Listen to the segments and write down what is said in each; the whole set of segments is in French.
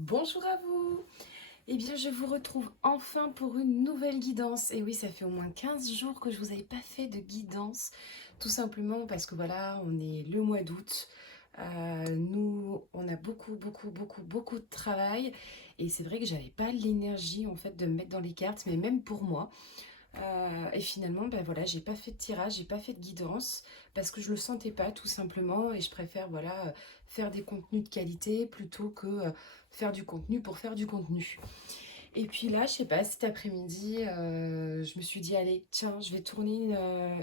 Bonjour à vous. Eh bien, je vous retrouve enfin pour une nouvelle guidance. Et oui, ça fait au moins 15 jours que je vous avais pas fait de guidance. Tout simplement parce que voilà, on est le mois d'août. Nous, on a beaucoup de travail. Et c'est vrai que j'avais pas l'énergie en fait de me mettre dans les cartes, mais même pour moi. Et finalement, ben voilà, j'ai pas fait de tirage, j'ai pas fait de guidance parce que je le sentais pas tout simplement et je préfère voilà faire des contenus de qualité plutôt que faire du contenu pour faire du contenu. Et puis là, je sais pas, cet après-midi, je me suis dit allez, tiens, je vais tourner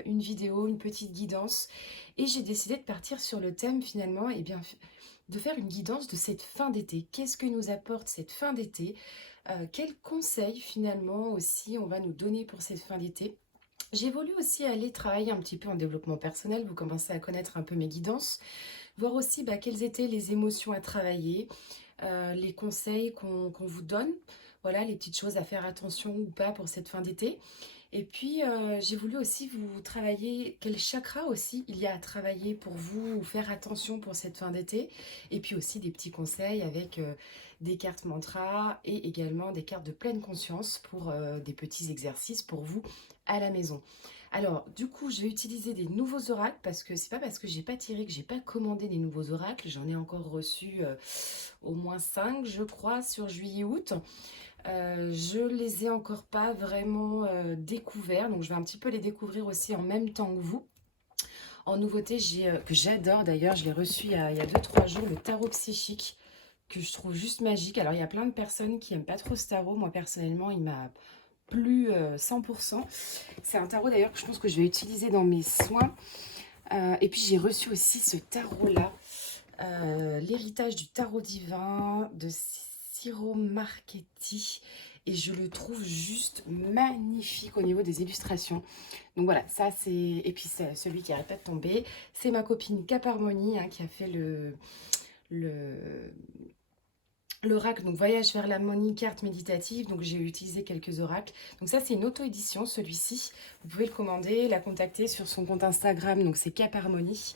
une vidéo, une petite guidance et j'ai décidé de partir sur le thème finalement et bien de faire une guidance de cette fin d'été. Qu'est-ce que nous apporte cette fin d'été? Quels conseils finalement aussi on va nous donner pour cette fin d'été? J'ai voulu aussi aller travailler un petit peu en développement personnel, vous commencez à connaître un peu mes guidances, voir aussi quelles étaient les émotions à travailler, les conseils qu'on vous donne, voilà, les petites choses à faire attention ou pas pour cette fin d'été. Et puis, j'ai voulu aussi vous travailler quel chakra aussi il y a à travailler pour vous ou faire attention pour cette fin d'été. Et puis aussi des petits conseils avec des cartes mantra et également des cartes de pleine conscience pour des petits exercices pour vous à la maison. Alors, du coup, je vais utiliser des nouveaux oracles parce que c'est pas parce que j'ai pas tiré que j'ai pas commandé des nouveaux oracles. J'en ai encore reçu au moins 5, je crois, sur juillet-août. Je les ai encore pas vraiment découverts, donc je vais un petit peu les découvrir aussi en même temps que vous. En nouveauté, que j'adore d'ailleurs, je l'ai reçu il y a 2-3 jours, le tarot psychique, que je trouve juste magique. Alors il y a plein de personnes qui aiment pas trop ce tarot, moi personnellement il m'a plu 100%. C'est un tarot d'ailleurs que je pense que je vais utiliser dans mes soins. Et puis j'ai reçu aussi ce tarot-là, l'héritage du tarot divin de Ciro Marchetti. Et je le trouve juste magnifique au niveau des illustrations. Donc voilà, ça c'est... Et puis c'est celui qui arrête pas de tomber. C'est ma copine Cap Harmonie qui a fait le, l'oracle, donc voyage vers l'harmonie, carte méditative. Donc j'ai utilisé quelques oracles. Donc ça c'est une auto-édition, celui-ci. Vous pouvez le commander, la contacter sur son compte Instagram, donc c'est Cap Harmonie,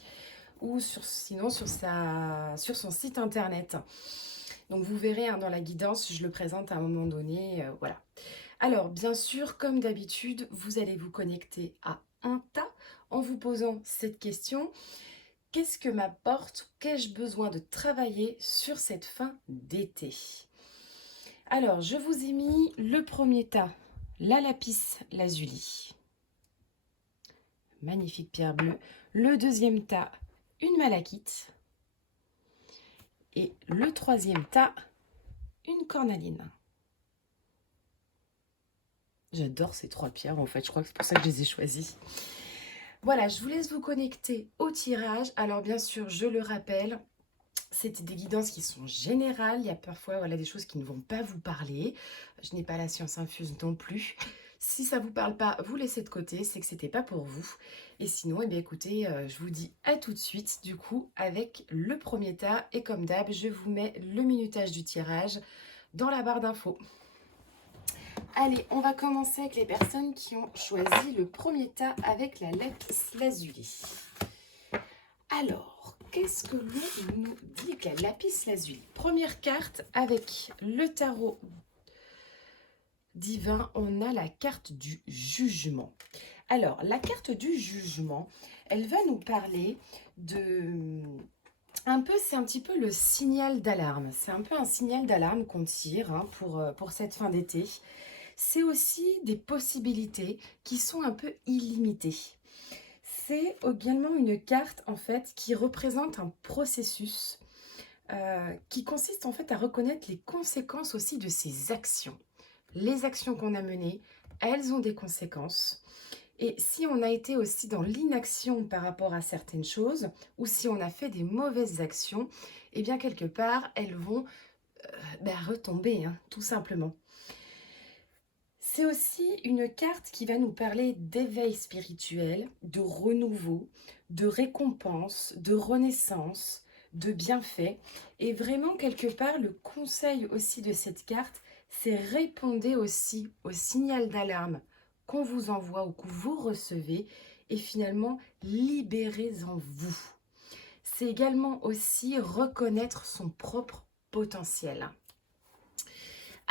ou sinon sur son site internet. Donc vous verrez dans la guidance, je le présente à un moment donné, voilà. Alors bien sûr, comme d'habitude, vous allez vous connecter à un tas en vous posant cette question. Qu'est-ce que m'apporte, qu'ai-je besoin de travailler sur cette fin d'été? Alors, je vous ai mis le premier tas, la lapis lazuli. Magnifique pierre bleue. Le deuxième tas, une malachite. Et le troisième tas, une cornaline. J'adore ces trois pierres en fait, je crois que c'est pour ça que je les ai choisies. Voilà, je vous laisse vous connecter au tirage. Alors bien sûr, je le rappelle, c'est des guidances qui sont générales. Il y a parfois voilà, des choses qui ne vont pas vous parler. Je n'ai pas la science infuse non plus. Si ça ne vous parle pas, vous laissez de côté, c'est que c'était pas pour vous. Et sinon, eh bien, écoutez, je vous dis à tout de suite, du coup, avec le premier tas. Et comme d'hab, je vous mets le minutage du tirage dans la barre d'infos. Allez, on va commencer avec les personnes qui ont choisi le premier tas avec la lapis lazuli. Alors, qu'est-ce que l'on nous dit avec la lapis lazuli? Première carte avec le tarot divin, on a la carte du jugement. Alors, la carte du jugement, elle va nous parler de... c'est un petit peu le signal d'alarme. C'est un peu un signal d'alarme qu'on tire pour cette fin d'été. C'est aussi des possibilités qui sont un peu illimitées. C'est également une carte en fait qui représente un processus qui consiste en fait à reconnaître les conséquences aussi de ses actions. Les actions qu'on a menées, elles ont des conséquences. Et si on a été aussi dans l'inaction par rapport à certaines choses, ou si on a fait des mauvaises actions, eh bien quelque part, elles vont retomber, tout simplement. C'est aussi une carte qui va nous parler d'éveil spirituel, de renouveau, de récompense, de renaissance, de bienfait. Et vraiment, quelque part, le conseil aussi de cette carte, c'est répondez aussi au signal d'alarme qu'on vous envoie ou que vous recevez et finalement, libérez-en vous. C'est également aussi reconnaître son propre potentiel.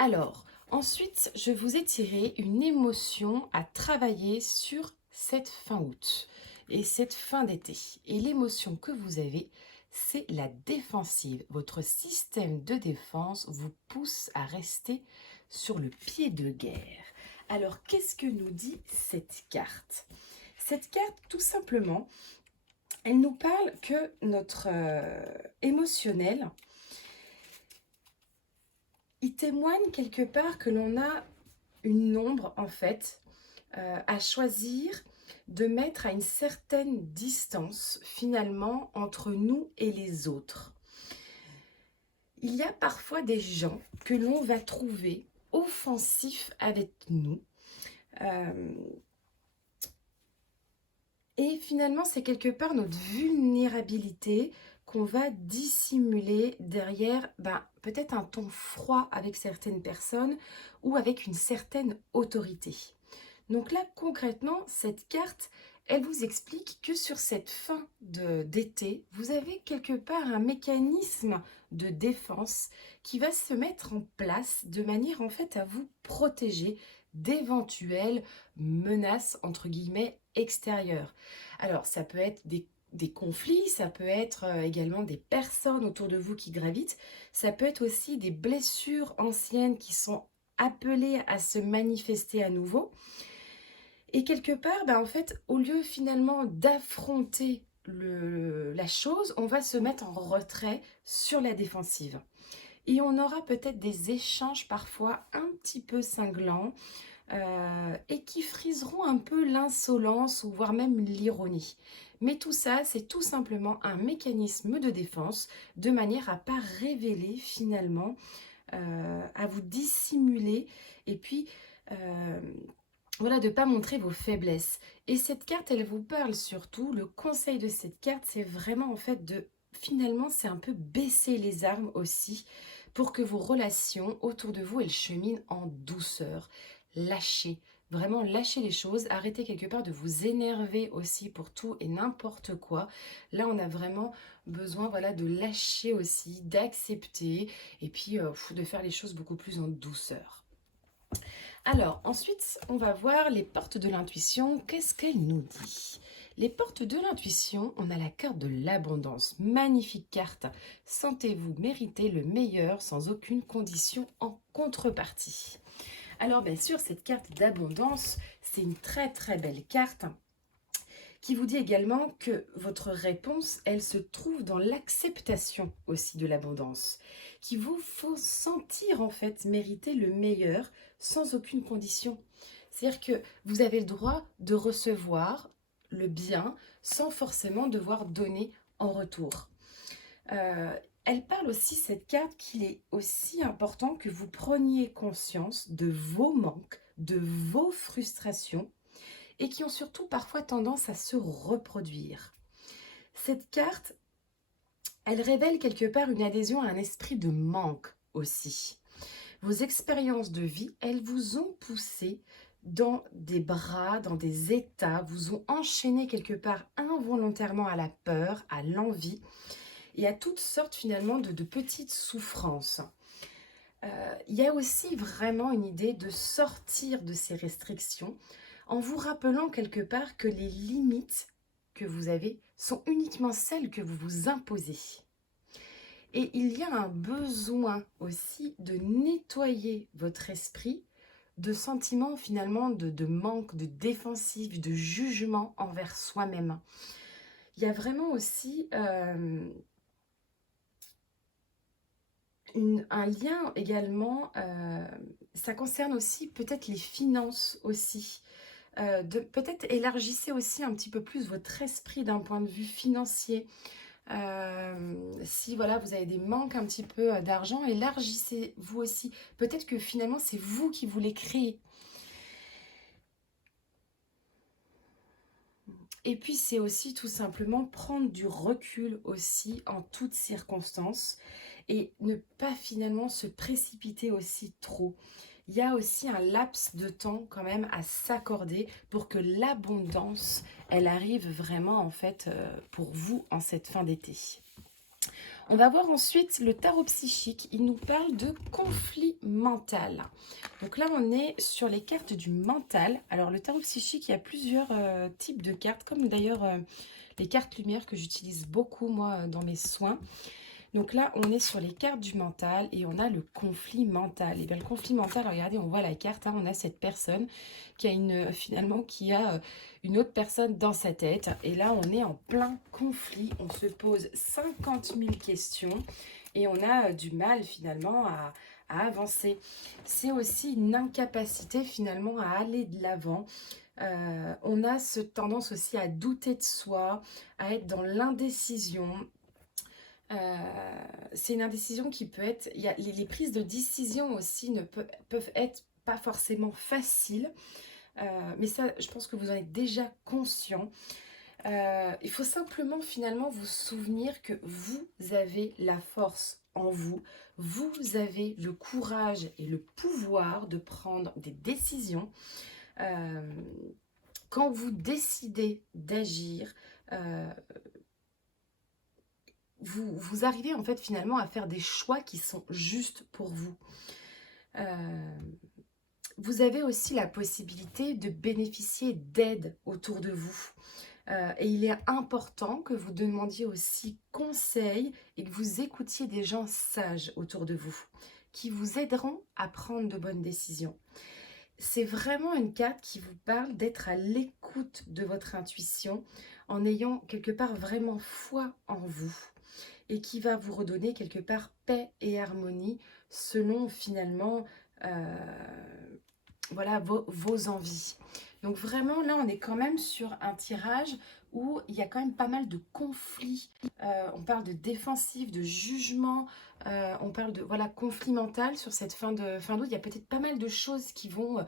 Alors, ensuite, je vous ai tiré une émotion à travailler sur cette fin août et cette fin d'été. Et l'émotion que vous avez, c'est la défensive. Votre système de défense vous pousse à rester sur le pied de guerre. Alors, qu'est-ce que nous dit cette carte? Cette carte, tout simplement, elle nous parle que notre émotionnel, il témoigne quelque part que l'on a une ombre, en fait, à choisir de mettre à une certaine distance, finalement, entre nous et les autres. Il y a parfois des gens que l'on va trouver offensifs avec nous. Et finalement, c'est quelque part notre vulnérabilité qu'on va dissimuler derrière peut-être un ton froid avec certaines personnes ou avec une certaine autorité. Donc là, concrètement, cette carte, elle vous explique que sur cette fin d'été, vous avez quelque part un mécanisme de défense qui va se mettre en place de manière en fait à vous protéger d'éventuelles menaces entre guillemets extérieures. Alors ça peut être des conflits, ça peut être également des personnes autour de vous qui gravitent, ça peut être aussi des blessures anciennes qui sont appelées à se manifester à nouveau. Et quelque part, en fait, au lieu finalement d'affronter la chose, on va se mettre en retrait sur la défensive. Et on aura peut-être des échanges parfois un petit peu cinglants et qui friseront un peu l'insolence ou voire même l'ironie. Mais tout ça, c'est tout simplement un mécanisme de défense de manière à ne pas révéler finalement, à vous dissimuler et puis voilà, de ne pas montrer vos faiblesses. Et cette carte, elle vous parle surtout, le conseil de cette carte, c'est vraiment en fait finalement, c'est un peu baisser les armes aussi pour que vos relations autour de vous, elles cheminent en douceur. Lâchez, vraiment lâchez les choses, arrêtez quelque part de vous énerver aussi pour tout et n'importe quoi. Là, on a vraiment besoin voilà, de lâcher aussi, d'accepter et puis de faire les choses beaucoup plus en douceur. Alors, ensuite, on va voir les portes de l'intuition. Qu'est-ce qu'elle nous dit? Les portes de l'intuition, on a la carte de l'abondance. Magnifique carte. Sentez-vous mériter le meilleur sans aucune condition en contrepartie. Alors, bien sûr, cette carte d'abondance, c'est une très très belle carte qui vous dit également que votre réponse, elle se trouve dans l'acceptation aussi de l'abondance, qui vous faut sentir en fait mériter le meilleur sans aucune condition. C'est-à-dire que vous avez le droit de recevoir le bien sans forcément devoir donner en retour. Elle parle aussi, cette carte, qu'il est aussi important que vous preniez conscience de vos manques, de vos frustrations, et qui ont surtout parfois tendance à se reproduire. Cette carte, elle révèle quelque part une adhésion à un esprit de manque aussi. Vos expériences de vie, elles vous ont poussé dans des bras, dans des états, vous ont enchaîné quelque part involontairement à la peur, à l'envie et à toutes sortes finalement de petites souffrances. Il y a aussi vraiment une idée de sortir de ces restrictions en vous rappelant quelque part que les limites que vous avez sont uniquement celles que vous vous imposez. Et il y a un besoin aussi de nettoyer votre esprit de sentiments finalement de manque, de défensif, de jugement envers soi-même. Il y a vraiment aussi un lien également, ça concerne aussi peut-être les finances aussi. Peut-être élargissez aussi un petit peu plus votre esprit d'un point de vue financier. Si voilà, vous avez des manques un petit peu d'argent, élargissez-vous aussi. Peut-être que finalement, c'est vous qui voulez créer. Et puis, c'est aussi tout simplement prendre du recul aussi en toutes circonstances et ne pas finalement se précipiter aussi trop. Il y a aussi un laps de temps quand même à s'accorder pour que l'abondance, elle arrive vraiment en fait pour vous en cette fin d'été. On va voir ensuite le tarot psychique. Il nous parle de conflit mental. Donc là, on est sur les cartes du mental. Alors, le tarot psychique, il y a plusieurs types de cartes, comme d'ailleurs les cartes lumière que j'utilise beaucoup, moi, dans mes soins. Donc là, on est sur les cartes du mental et on a le conflit mental. Et bien, le conflit mental, regardez, on voit la carte, hein, on a cette personne qui a finalement, qui a une autre personne dans sa tête. Et là, on est en plein conflit. On se pose 50 000 questions et on a du mal finalement à avancer. C'est aussi une incapacité finalement à aller de l'avant. On a cette tendance aussi à douter de soi, à être dans l'indécision. C'est une indécision qui peut être... Il y a, les prises de décision aussi peuvent être pas forcément faciles. Mais ça, je pense que vous en êtes déjà conscient. Il faut simplement finalement vous souvenir que vous avez la force en vous. Vous avez le courage et le pouvoir de prendre des décisions. Quand vous décidez d'agir, vous arrivez en fait finalement à faire des choix qui sont justes pour vous. Vous avez aussi la possibilité de bénéficier d'aide autour de vous. Et il est important que vous demandiez aussi conseil et que vous écoutiez des gens sages autour de vous, qui vous aideront à prendre de bonnes décisions. C'est vraiment une carte qui vous parle d'être à l'écoute de votre intuition en ayant quelque part vraiment foi en vous et qui va vous redonner quelque part paix et harmonie selon finalement voilà, vos envies. Donc vraiment, là, on est quand même sur un tirage où il y a quand même pas mal de conflits. On parle de défensif, de jugement, on parle de voilà, conflit mental sur cette fin d'août. Il y a peut-être pas mal de choses qui vont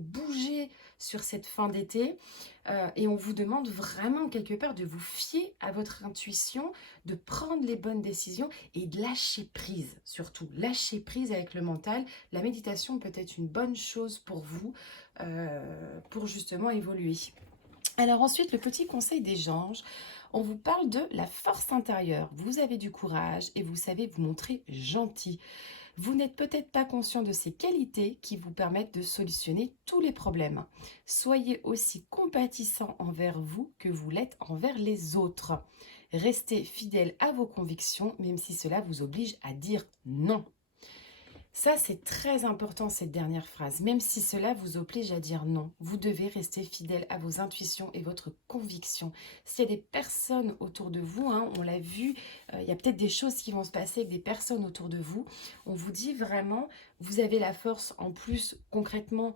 bouger sur cette fin d'été. Et on vous demande vraiment quelque part de vous fier à votre intuition, de prendre les bonnes décisions et de lâcher prise, surtout. Lâcher prise avec le mental. La méditation peut être une bonne chose pour vous, pour justement évoluer. Alors ensuite, le petit conseil des anges, on vous parle de la force intérieure. Vous avez du courage et vous savez vous montrer gentil. Vous n'êtes peut-être pas conscient de ces qualités qui vous permettent de solutionner tous les problèmes. Soyez aussi compatissant envers vous que vous l'êtes envers les autres. Restez fidèle à vos convictions, même si cela vous oblige à dire non. Ça, c'est très important, cette dernière phrase. Même si cela vous oblige à dire non, vous devez rester fidèle à vos intuitions et votre conviction. S'il y a des personnes autour de vous, hein, on l'a vu, il y a peut-être des choses qui vont se passer avec des personnes autour de vous. On vous dit vraiment, vous avez la force en plus concrètement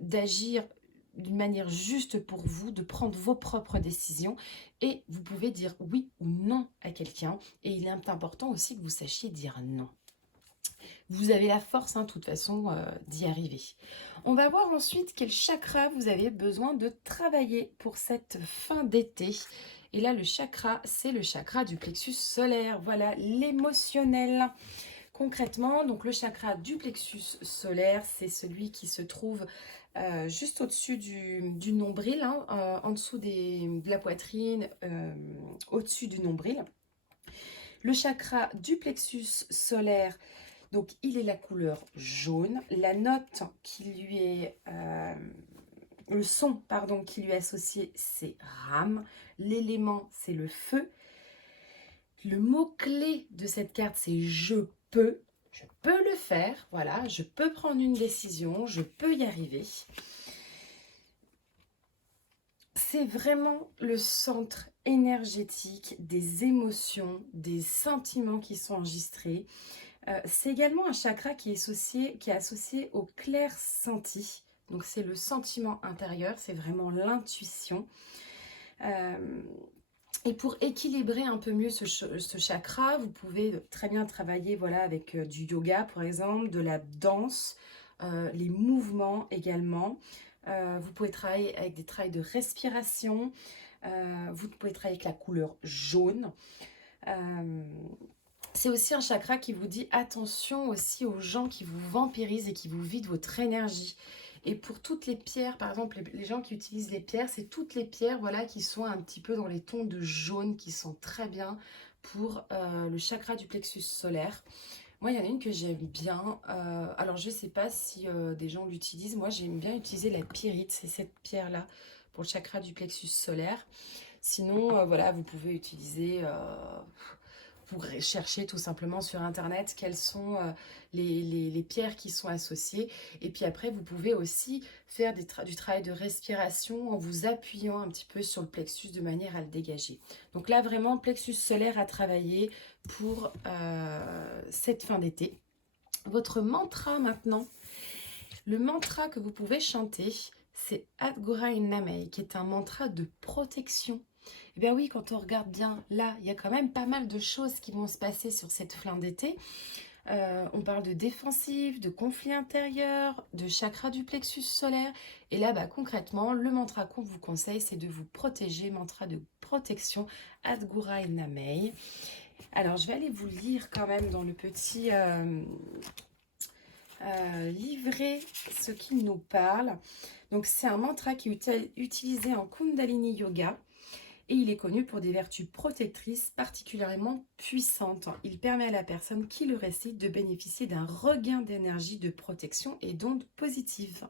d'agir d'une manière juste pour vous, de prendre vos propres décisions et vous pouvez dire oui ou non à quelqu'un. Et il est important aussi que vous sachiez dire non. Vous avez la force, hein, de toute façon, d'y arriver. On va voir ensuite quel chakra vous avez besoin de travailler pour cette fin d'été. Et là, le chakra, c'est le chakra du plexus solaire. Voilà, l'émotionnel. Concrètement, donc le chakra du plexus solaire, c'est celui qui se trouve juste au-dessus du nombril, hein, en dessous de la poitrine, au-dessus du nombril. Le chakra du plexus solaire, donc il est la couleur jaune. La note qui lui est... le son, pardon, qui lui est associé, c'est Ram. L'élément, c'est le feu. Le mot-clé de cette carte, c'est je peux. Je peux le faire, voilà. Je peux prendre une décision, je peux y arriver. C'est vraiment le centre énergétique des émotions, des sentiments qui sont enregistrés. C'est également un chakra qui est associé au clair-senti. Donc c'est le sentiment intérieur, c'est vraiment l'intuition. Et pour équilibrer un peu mieux ce chakra, vous pouvez très bien travailler voilà, avec du yoga par exemple, de la danse, les mouvements également. Vous pouvez travailler avec des travails de respiration. Vous pouvez travailler avec la couleur jaune. C'est aussi un chakra qui vous dit attention aussi aux gens qui vous vampirisent et qui vous vident votre énergie. Et pour toutes les pierres, par exemple, les gens qui utilisent les pierres, c'est toutes les pierres voilà, qui sont un petit peu dans les tons de jaune, qui sont très bien pour le chakra du plexus solaire. Moi, il y en a une que j'aime bien. Alors, je ne sais pas si des gens l'utilisent. Moi, j'aime bien utiliser la pyrite. C'est cette pierre-là pour le chakra du plexus solaire. Sinon, voilà, vous pouvez utiliser, pour chercher tout simplement sur Internet quelles sont les pierres qui sont associées. Et puis après, vous pouvez aussi faire du travail de respiration en vous appuyant un petit peu sur le plexus de manière à le dégager. Donc là, vraiment, plexus solaire à travailler pour cette fin d'été. Votre mantra maintenant, le mantra que vous pouvez chanter, c'est Adgurai Namei, qui est un mantra de protection. Eh bien oui, quand on regarde bien, là, il y a quand même pas mal de choses qui vont se passer sur cette fin d'été. On parle de défensive, de conflit intérieur, de chakra du plexus solaire. Et là, concrètement, le mantra qu'on vous conseille, c'est de vous protéger, mantra de protection, Adgurai Namei. Alors, je vais aller vous lire quand même dans le petit livret ce qui nous parle. Donc, c'est un mantra qui est utilisé en Kundalini Yoga. Et il est connu pour des vertus protectrices particulièrement puissantes. Il permet à la personne qui le récite de bénéficier d'un regain d'énergie, de protection et d'ondes positives.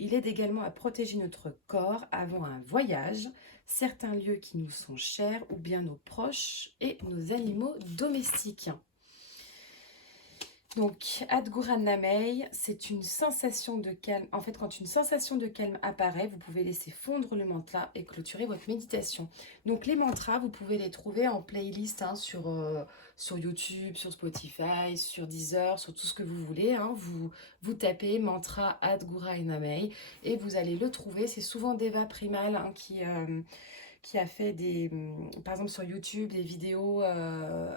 Il aide également à protéger notre corps avant un voyage, certains lieux qui nous sont chers ou bien nos proches et nos animaux domestiques. Donc, Adgurai Namei, c'est une sensation de calme. En fait, quand une sensation de calme apparaît, vous pouvez laisser fondre le mantra et clôturer votre méditation. Donc, les mantras, vous pouvez les trouver en playlist sur YouTube, sur Spotify, sur Deezer, sur tout ce que vous voulez. Vous tapez mantra Adgurai Namei et vous allez le trouver. C'est souvent Deva Primal qui a fait par exemple sur YouTube, des vidéos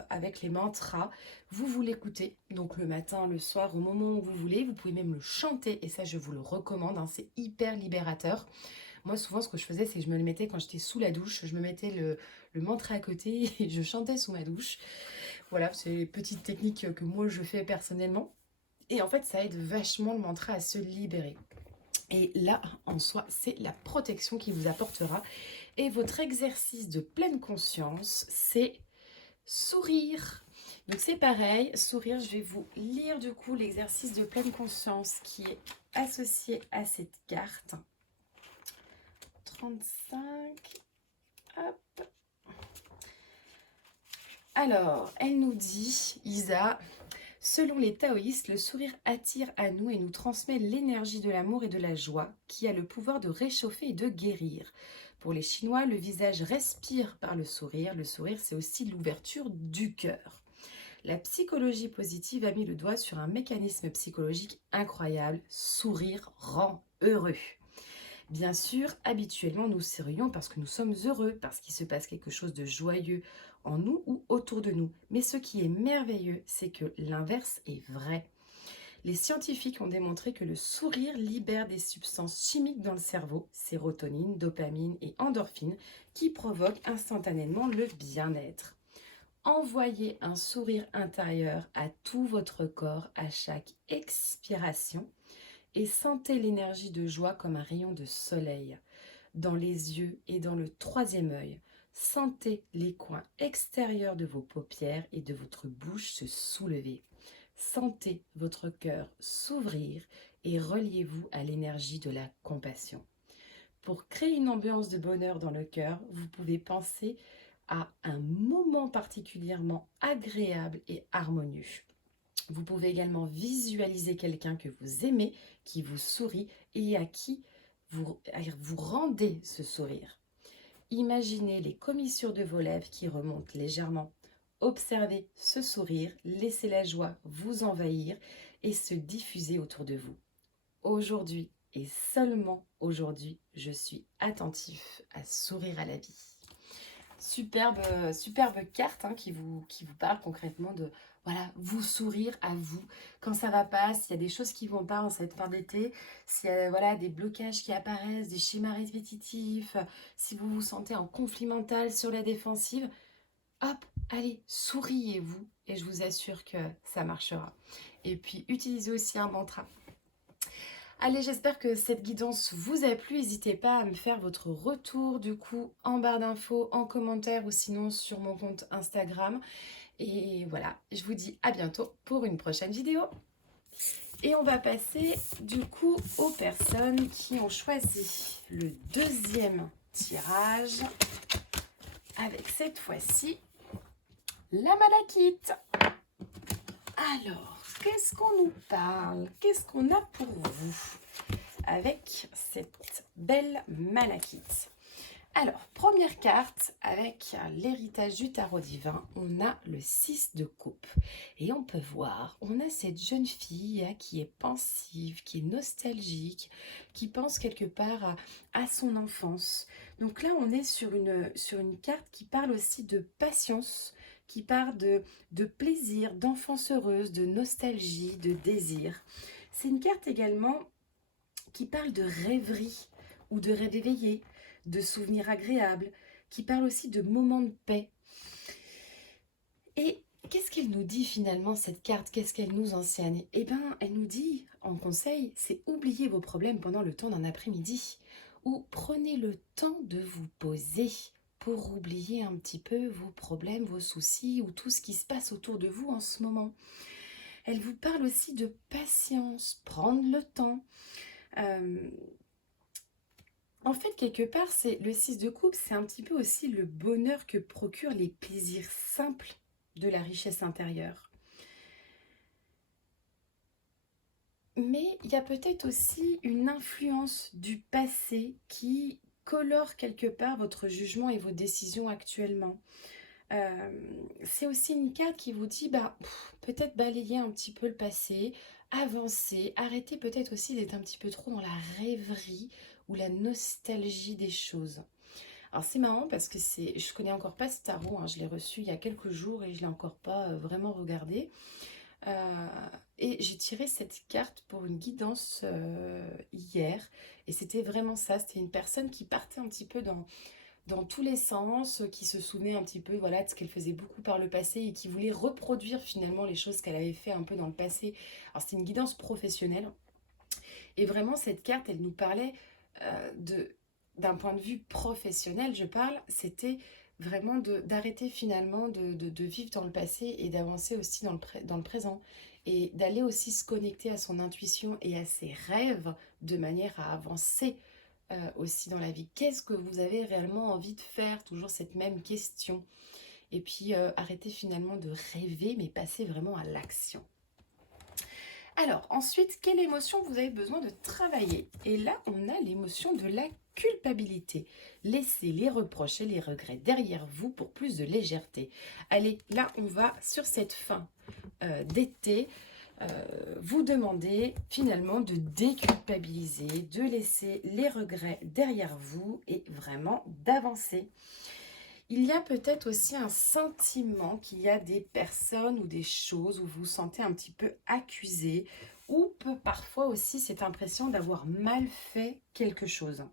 avec les mantras. Vous l'écoutez, donc le matin, le soir, au moment où vous voulez. Vous pouvez même le chanter, et ça, je vous le recommande. C'est hyper libérateur. Moi, souvent, ce que je faisais, c'est que je me le mettais quand j'étais sous la douche. Je me mettais le mantra à côté et je chantais sous ma douche. Voilà, c'est les petites techniques que moi, je fais personnellement. Et en fait, ça aide vachement le mantra à se libérer. Et là, en soi, c'est la protection qui vous apportera. Et votre exercice de pleine conscience, c'est sourire. Donc c'est pareil, sourire, je vais vous lire du coup l'exercice de pleine conscience qui est associé à cette carte. 35, hop. Alors, elle nous dit, Isa, selon les taoïstes, le sourire attire à nous et nous transmet l'énergie de l'amour et de la joie qui a le pouvoir de réchauffer et de guérir. Pour les Chinois, le visage respire par le sourire. Le sourire, c'est aussi l'ouverture du cœur. La psychologie positive a mis le doigt sur un mécanisme psychologique incroyable. Sourire rend heureux. Bien sûr, habituellement, nous sourions parce que nous sommes heureux, parce qu'il se passe quelque chose de joyeux en nous ou autour de nous. Mais ce qui est merveilleux, c'est que l'inverse est vrai. Les scientifiques ont démontré que le sourire libère des substances chimiques dans le cerveau, sérotonine, dopamine et endorphine, qui provoquent instantanément le bien-être. Envoyez un sourire intérieur à tout votre corps à chaque expiration et sentez l'énergie de joie comme un rayon de soleil dans les yeux et dans le troisième œil. Sentez les coins extérieurs de vos paupières et de votre bouche se soulever. Sentez votre cœur s'ouvrir et reliez-vous à l'énergie de la compassion. Pour créer une ambiance de bonheur dans le cœur, vous pouvez penser à un moment particulièrement agréable et harmonieux. Vous pouvez également visualiser quelqu'un que vous aimez, qui vous sourit et à qui vous rendez ce sourire. Imaginez les commissures de vos lèvres qui remontent légèrement. Observez ce sourire, laissez la joie vous envahir et se diffuser autour de vous. Aujourd'hui et seulement aujourd'hui, je suis attentif à sourire à la vie. Superbe carte qui vous parle concrètement de vous sourire à vous quand ça va pas, s'il y a des choses qui vont pas en cette fin d'été, s'il y a des blocages qui apparaissent, des schémas répétitifs, si vous vous sentez en conflit mental sur la défensive, hop, allez, souriez-vous et je vous assure que ça marchera. Et puis utilisez aussi un mantra. Allez, j'espère que cette guidance vous a plu. N'hésitez pas à me faire votre retour du coup en barre d'infos, en commentaire ou sinon sur mon compte Instagram. Et voilà, je vous dis à bientôt pour une prochaine vidéo. Et on va passer du coup aux personnes qui ont choisi le deuxième tirage avec cette fois-ci la malachite. Alors, qu'est-ce qu'on nous parle? Qu'est-ce qu'on a pour vous avec cette belle malachite? Alors, première carte, avec l'héritage du tarot divin, on a le 6 de coupe. Et on peut voir, on a cette jeune fille qui est pensive, qui est nostalgique, qui pense quelque part à son enfance. Donc là, on est sur une carte qui parle aussi de patience, qui parle de plaisir, d'enfance heureuse, de nostalgie, de désir. C'est une carte également qui parle de rêverie ou de rêve éveillé, de souvenirs agréables, qui parle aussi de moments de paix. Et qu'est-ce qu'elle nous dit finalement cette carte? Qu'est-ce qu'elle nous enseigne? Eh bien, elle nous dit en conseil, c'est oublier vos problèmes pendant le temps d'un après-midi ou prenez le temps de vous poser pour oublier un petit peu vos problèmes, vos soucis ou tout ce qui se passe autour de vous en ce moment. Elle vous parle aussi de patience, prendre le temps. En fait, quelque part, c'est le 6 de coupe, c'est un petit peu aussi le bonheur que procurent les plaisirs simples de la richesse intérieure. Mais il y a peut-être aussi une influence du passé qui colore quelque part votre jugement et vos décisions actuellement. C'est aussi une carte qui vous dit, peut-être balayer un petit peu le passé, avancer, arrêter peut-être aussi d'être un petit peu trop dans la rêverie ou la nostalgie des choses. Alors c'est marrant parce que je connais encore pas ce tarot, hein, je l'ai reçu il y a quelques jours et je l'ai encore pas vraiment regardé. Et j'ai tiré cette carte pour une guidance hier et c'était vraiment ça, c'était une personne qui partait un petit peu dans tous les sens, qui se souvenait un petit peu voilà, de ce qu'elle faisait beaucoup par le passé et qui voulait reproduire finalement les choses qu'elle avait fait un peu dans le passé. Alors c'était une guidance professionnelle et vraiment cette carte elle nous parlait d'un point de vue professionnel, je parle, c'était vraiment d'arrêter finalement de vivre dans le passé et d'avancer aussi dans le présent et d'aller aussi se connecter à son intuition et à ses rêves de manière à avancer aussi dans la vie. Qu'est-ce que vous avez réellement envie de faire? Toujours cette même question. Et puis arrêter finalement de rêver, mais passer vraiment à l'action. Alors ensuite, quelle émotion vous avez besoin de travailler? Et là, on a l'émotion de la culpabilité. Laissez les reproches et les regrets derrière vous pour plus de légèreté. Allez, là, on va sur cette fin d'été. Vous demandez finalement de déculpabiliser, de laisser les regrets derrière vous et vraiment d'avancer. Il y a peut-être aussi un sentiment qu'il y a des personnes ou des choses où vous vous sentez un petit peu accusé ou peut parfois aussi cette impression d'avoir mal fait quelque chose.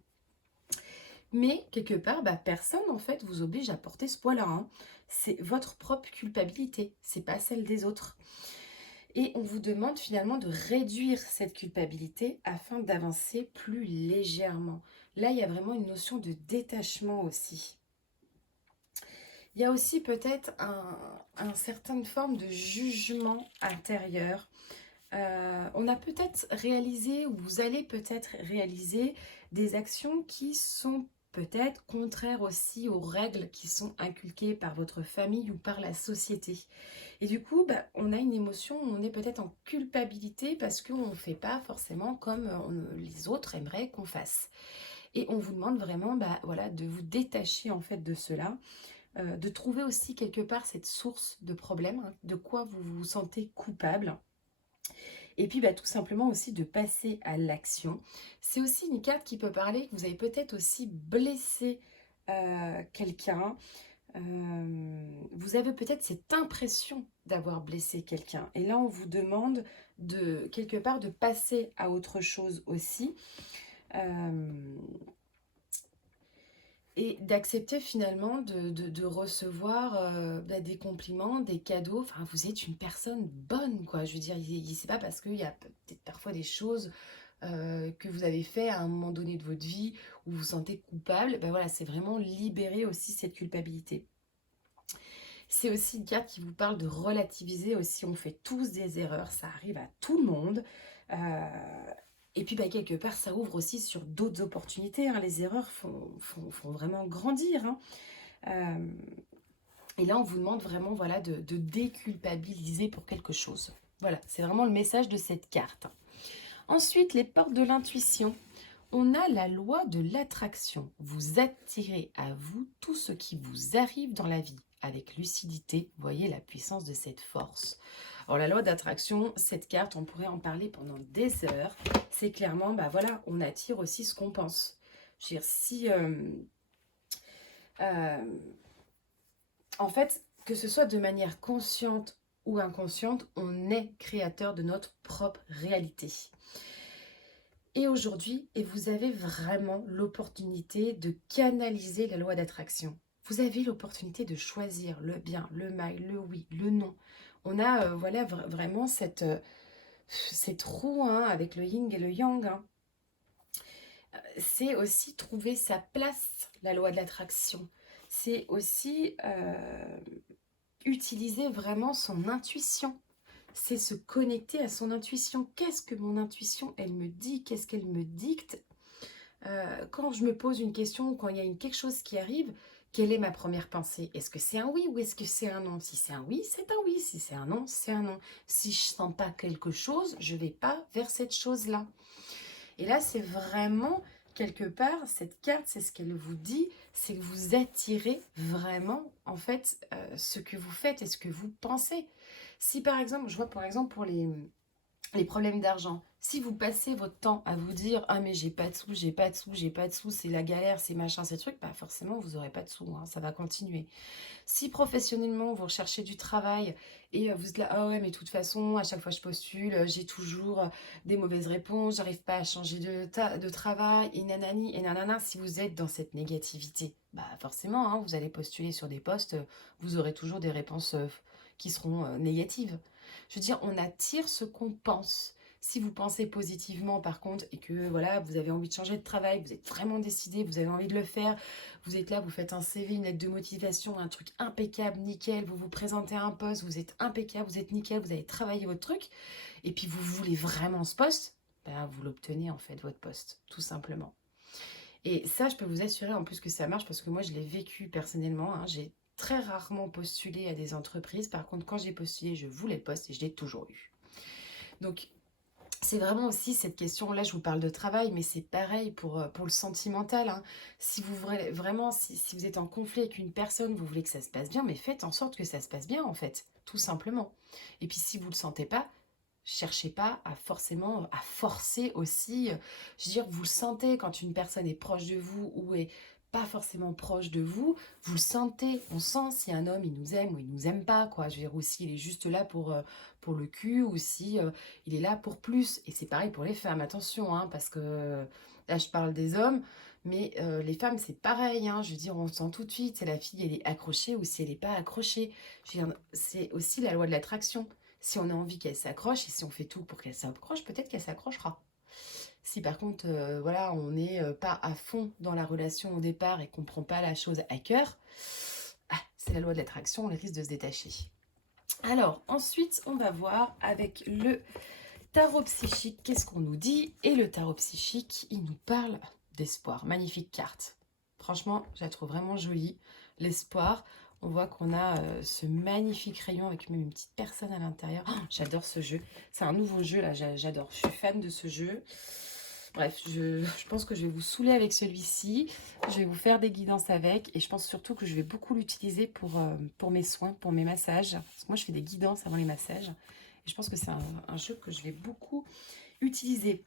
Mais quelque part, personne en fait vous oblige à porter ce poids-là, hein. C'est votre propre culpabilité, c'est pas celle des autres. Et on vous demande finalement de réduire cette culpabilité afin d'avancer plus légèrement. Là, il y a vraiment une notion de détachement aussi. Il y a aussi peut-être une certaine forme de jugement intérieur. On a peut-être réalisé, ou vous allez peut-être réaliser des actions qui sont peut-être contraires aussi aux règles qui sont inculquées par votre famille ou par la société. Et du coup, on a une émotion, on est peut-être en culpabilité parce qu'on ne fait pas forcément comme les autres aimeraient qu'on fasse. Et on vous demande vraiment voilà, de vous détacher en fait de cela, de trouver aussi quelque part cette source de problème, hein, de quoi vous vous sentez coupable. Et puis tout simplement aussi de passer à l'action. C'est aussi une carte qui peut parler que vous avez peut-être aussi blessé quelqu'un. Vous avez peut-être cette impression d'avoir blessé quelqu'un. Et là, on vous demande de quelque part de passer à autre chose aussi. Et d'accepter finalement de recevoir des compliments, des cadeaux. Enfin, vous êtes une personne bonne, quoi. Je veux dire, c'est pas parce qu'il y a peut-être parfois des choses que vous avez fait à un moment donné de votre vie où vous vous sentez coupable, ben voilà, c'est vraiment libérer aussi cette culpabilité. C'est aussi une carte qui vous parle de relativiser aussi, on fait tous des erreurs, ça arrive à tout le monde. Et puis bah, quelque part, ça ouvre aussi sur d'autres opportunités, hein. Les erreurs font vraiment grandir, hein. Euh, et là, on vous demande vraiment voilà, de déculpabiliser pour quelque chose. Voilà, c'est vraiment le message de cette carte. Ensuite, les portes de l'intuition. On a la loi de l'attraction. Vous attirez à vous tout ce qui vous arrive dans la vie. Avec lucidité, voyez la puissance de cette force. Alors la loi d'attraction, cette carte, on pourrait en parler pendant des heures. C'est clairement, bah voilà, on attire aussi ce qu'on pense. Je veux dire, si... euh, en fait, que ce soit de manière consciente ou inconsciente, on est créateur de notre propre réalité. Et aujourd'hui, et vous avez vraiment l'opportunité de canaliser la loi d'attraction. Vous avez l'opportunité de choisir le bien, le mal, le oui, le non. On a voilà vraiment cette roue, hein, avec le yin et le yang, hein. C'est aussi trouver sa place, la loi de l'attraction. C'est aussi utiliser vraiment son intuition. C'est se connecter à son intuition. Qu'est-ce que mon intuition, elle me dit? Qu'est-ce qu'elle me dicte? Quand je me pose une question ou quand il y a quelque chose qui arrive, quelle est ma première pensée? Est-ce que c'est un oui ou est-ce que c'est un non? Si c'est un oui, c'est un oui. Si c'est un non, c'est un non. Si je sens pas quelque chose, je vais pas vers cette chose-là. Et là, c'est vraiment, quelque part, cette carte, c'est ce qu'elle vous dit, c'est que vous attirez vraiment, en fait, ce que vous faites et ce que vous pensez. Si par exemple, je vois par exemple pour les problèmes d'argent. Si vous passez votre temps à vous dire « Ah mais j'ai pas de sous, j'ai pas de sous, j'ai pas de sous, c'est la galère, c'est machin, ces trucs », bah forcément vous n'aurez pas de sous, hein, ça va continuer. Si professionnellement vous recherchez du travail et vous êtes là « Ah ouais mais de toute façon à chaque fois je postule, j'ai toujours des mauvaises réponses, j'arrive pas à changer de travail et nanani et nanana », si vous êtes dans cette négativité, bah forcément hein, vous allez postuler sur des postes, vous aurez toujours des réponses qui seront négatives. Je veux dire, on attire ce qu'on pense. Si vous pensez positivement par contre et que voilà, vous avez envie de changer de travail, vous êtes vraiment décidé, vous avez envie de le faire, vous êtes là, vous faites un CV, une lettre de motivation, un truc impeccable, nickel, vous vous présentez à un poste, vous êtes impeccable, vous êtes nickel, vous avez travaillé votre truc, et puis vous voulez vraiment ce poste, ben vous l'obtenez en fait, votre poste, tout simplement. Et ça, je peux vous assurer en plus que ça marche parce que moi, je l'ai vécu personnellement, hein. J'ai très rarement postulé à des entreprises. Par contre, quand j'ai postulé, je voulais le poste et je l'ai toujours eu. Donc, c'est vraiment aussi cette question, là je vous parle de travail, mais c'est pareil pour le sentimental, hein. Si vous vraiment, si vous êtes en conflit avec une personne, vous voulez que ça se passe bien, mais faites en sorte que ça se passe bien en fait, tout simplement. Et puis si vous ne le sentez pas, cherchez pas à forcément à forcer aussi. Je veux dire, vous le sentez quand une personne est proche de vous ou est pas forcément proche de vous, vous le sentez, on sent si un homme il nous aime ou il nous aime pas, quoi. Je veux dire, ou s'il est juste là pour le cul, ou si il est là pour plus. Et c'est pareil pour les femmes, attention, hein, parce que là je parle des hommes, mais les femmes c'est pareil, hein. Je veux dire, on sent tout de suite si la fille elle est accrochée ou si elle n'est pas accrochée. Je veux dire, c'est aussi la loi de l'attraction. Si on a envie qu'elle s'accroche et si on fait tout pour qu'elle s'accroche, peut-être qu'elle s'accrochera. Si par contre, voilà, on n'est pas à fond dans la relation au départ et qu'on ne prend pas la chose à cœur, c'est la loi de l'attraction, on risque de se détacher. Alors, ensuite, on va voir avec le tarot psychique, qu'est-ce qu'on nous dit? Et le tarot psychique, il nous parle d'espoir. Magnifique carte. Franchement, je la trouve vraiment jolie. L'espoir, on voit qu'on a ce magnifique rayon avec même une petite personne à l'intérieur. Oh, j'adore ce jeu. C'est un nouveau jeu, là, j'adore. Je suis fan de ce jeu. Bref, je pense que je vais vous saouler avec celui-ci. Je vais vous faire des guidances avec. Et je pense surtout que je vais beaucoup l'utiliser pour mes soins, pour mes massages. Parce que moi, je fais des guidances avant les massages. Et je pense que c'est un jeu que je vais beaucoup utiliser.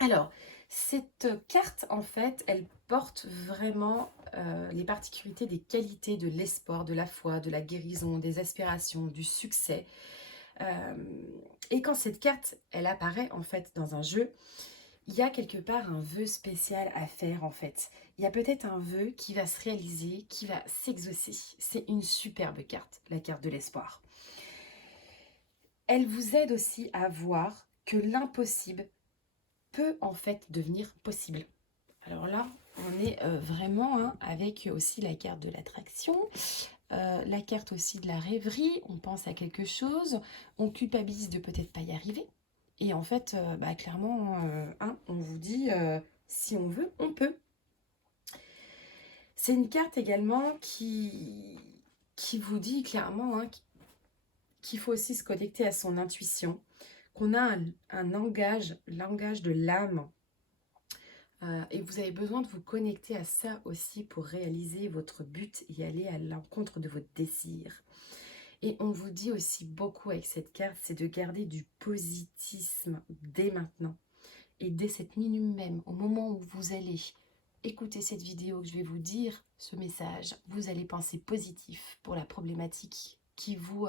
Alors, cette carte, en fait, elle porte vraiment les particularités des qualités de l'espoir, de la foi, de la guérison, des aspirations, du succès. Et quand cette carte, elle apparaît, en fait, dans un jeu, il y a quelque part un vœu spécial à faire en fait. Il y a peut-être un vœu qui va se réaliser, qui va s'exaucer. C'est une superbe carte, la carte de l'espoir. Elle vous aide aussi à voir que l'impossible peut en fait devenir possible. Alors là, on est vraiment avec aussi la carte de l'attraction, la carte aussi de la rêverie, on pense à quelque chose, on culpabilise de peut-être pas y arriver. Et en fait, clairement, on vous dit, si on veut, on peut. C'est une carte également qui vous dit clairement qu'il faut aussi se connecter à son intuition, qu'on a un langage de l'âme. Et vous avez besoin de vous connecter à ça aussi pour réaliser votre but et aller à l'encontre de votre désir. Et on vous dit aussi beaucoup avec cette carte, c'est de garder du positisme dès maintenant. Et dès cette minute même, au moment où vous allez écouter cette vidéo, que je vais vous dire ce message, vous allez penser positif pour la problématique qui vous,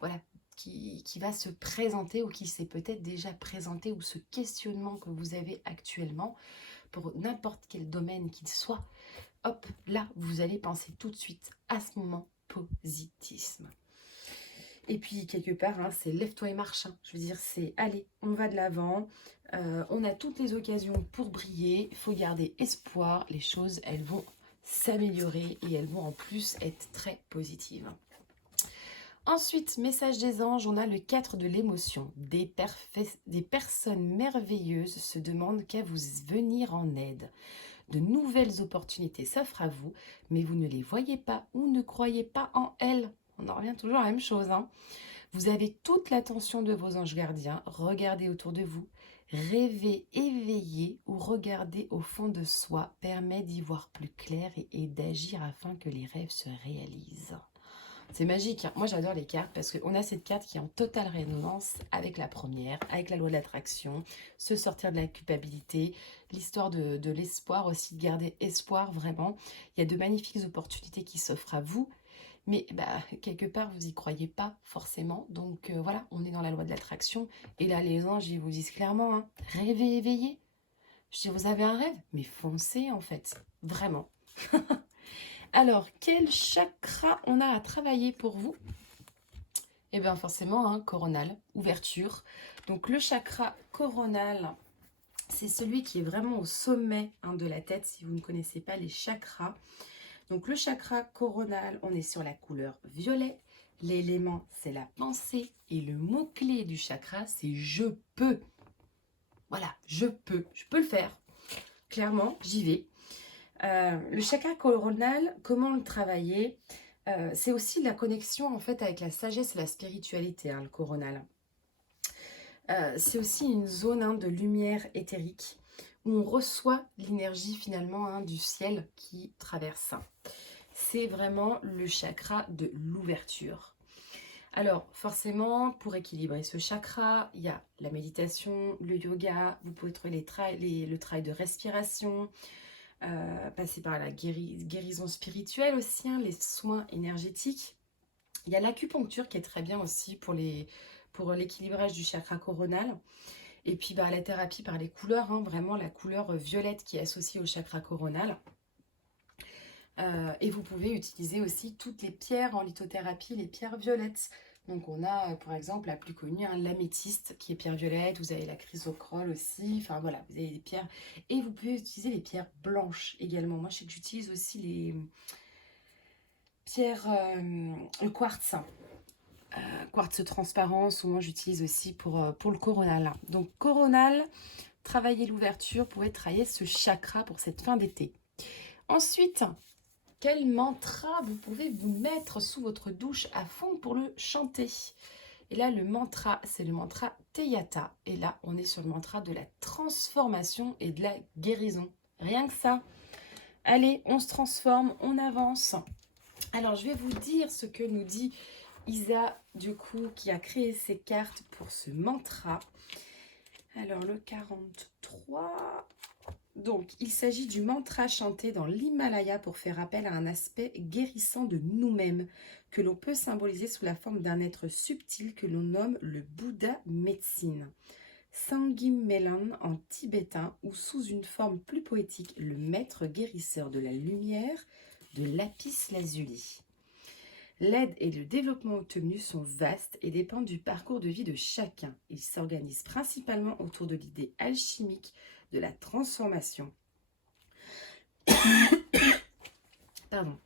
voilà, qui va se présenter ou qui s'est peut-être déjà présenté, ou ce questionnement que vous avez actuellement pour n'importe quel domaine qu'il soit. Hop, là, vous allez penser tout de suite à ce moment positisme. Et puis, quelque part, c'est lève-toi et marche. Je veux dire, c'est allez, on va de l'avant. On a toutes les occasions pour briller. Il faut garder espoir. Les choses, elles vont s'améliorer et elles vont en plus être très positives. Ensuite, message des anges, on a le 4 de l'émotion. Des personnes merveilleuses se demandent qu'à vous venir en aide. De nouvelles opportunités s'offrent à vous, mais vous ne les voyez pas ou ne croyez pas en elles. On en revient toujours à la même chose. Vous avez toute l'attention de vos anges gardiens. Regardez autour de vous. Rêver, éveiller ou regarder au fond de soi permet d'y voir plus clair et d'agir afin que les rêves se réalisent. C'est magique. Moi, j'adore les cartes parce qu'on a cette carte qui est en totale résonance avec la première, avec la loi de l'attraction, se sortir de la culpabilité, l'histoire de l'espoir aussi, de garder espoir vraiment. Il y a de magnifiques opportunités qui s'offrent à vous, mais quelque part, vous n'y croyez pas forcément. Donc voilà, on est dans la loi de l'attraction. Et là, les anges, ils vous disent clairement, rêvez, éveillez. Je dis, vous avez un rêve? Mais foncez en fait, vraiment. Alors, quel chakra on a à travailler pour vous? Eh bien forcément, coronal, ouverture. Donc le chakra coronal, c'est celui qui est vraiment au sommet de la tête, si vous ne connaissez pas les chakras. Donc le chakra coronal, on est sur la couleur violet. L'élément, c'est la pensée. Et le mot-clé du chakra, c'est « je peux ». Voilà, je peux le faire. Clairement, j'y vais. Le chakra coronal, comment le travailler? C'est aussi la connexion en fait avec la sagesse et la spiritualité, le coronal. C'est aussi une zone de lumière éthérique où on reçoit l'énergie finalement du ciel qui traverse. C'est vraiment le chakra de l'ouverture. Alors forcément, pour équilibrer ce chakra, il y a la méditation, le yoga, vous pouvez trouver le travail de respiration, passer par la guérison spirituelle aussi, les soins énergétiques. Il y a l'acupuncture qui est très bien aussi pour l'équilibrage du chakra coronal. Et puis la thérapie par les couleurs, vraiment la couleur violette qui est associée au chakra coronal. Et vous pouvez utiliser aussi toutes les pierres en lithothérapie, les pierres violettes. Donc on a par exemple la plus connue, l'améthyste qui est pierre violette, vous avez la chrysochrole aussi, enfin voilà, vous avez des pierres. Et vous pouvez utiliser les pierres blanches également. Moi je sais que j'utilise aussi les pierres, le quartz. Quartz transparent, souvent j'utilise aussi pour le coronal. Donc coronal, travailler l'ouverture, pour travailler ce chakra pour cette fin d'été. Ensuite, quel mantra vous pouvez vous mettre sous votre douche à fond pour le chanter? Et là, le mantra, c'est le mantra Teyata. Et là, on est sur le mantra de la transformation et de la guérison. Rien que ça. Allez, on se transforme, on avance. Alors, je vais vous dire ce que nous dit Isa, du coup, qui a créé ces cartes pour ce mantra. Alors, le 43... Donc, il s'agit du mantra chanté dans l'Himalaya pour faire appel à un aspect guérissant de nous-mêmes, que l'on peut symboliser sous la forme d'un être subtil que l'on nomme le Bouddha médecine. Sangim Melan en tibétain, ou sous une forme plus poétique, le maître guérisseur de la lumière de lapis lazuli. L'aide et le développement obtenus sont vastes et dépendent du parcours de vie de chacun. Ils s'organisent principalement autour de l'idée alchimique de la transformation. Pardon.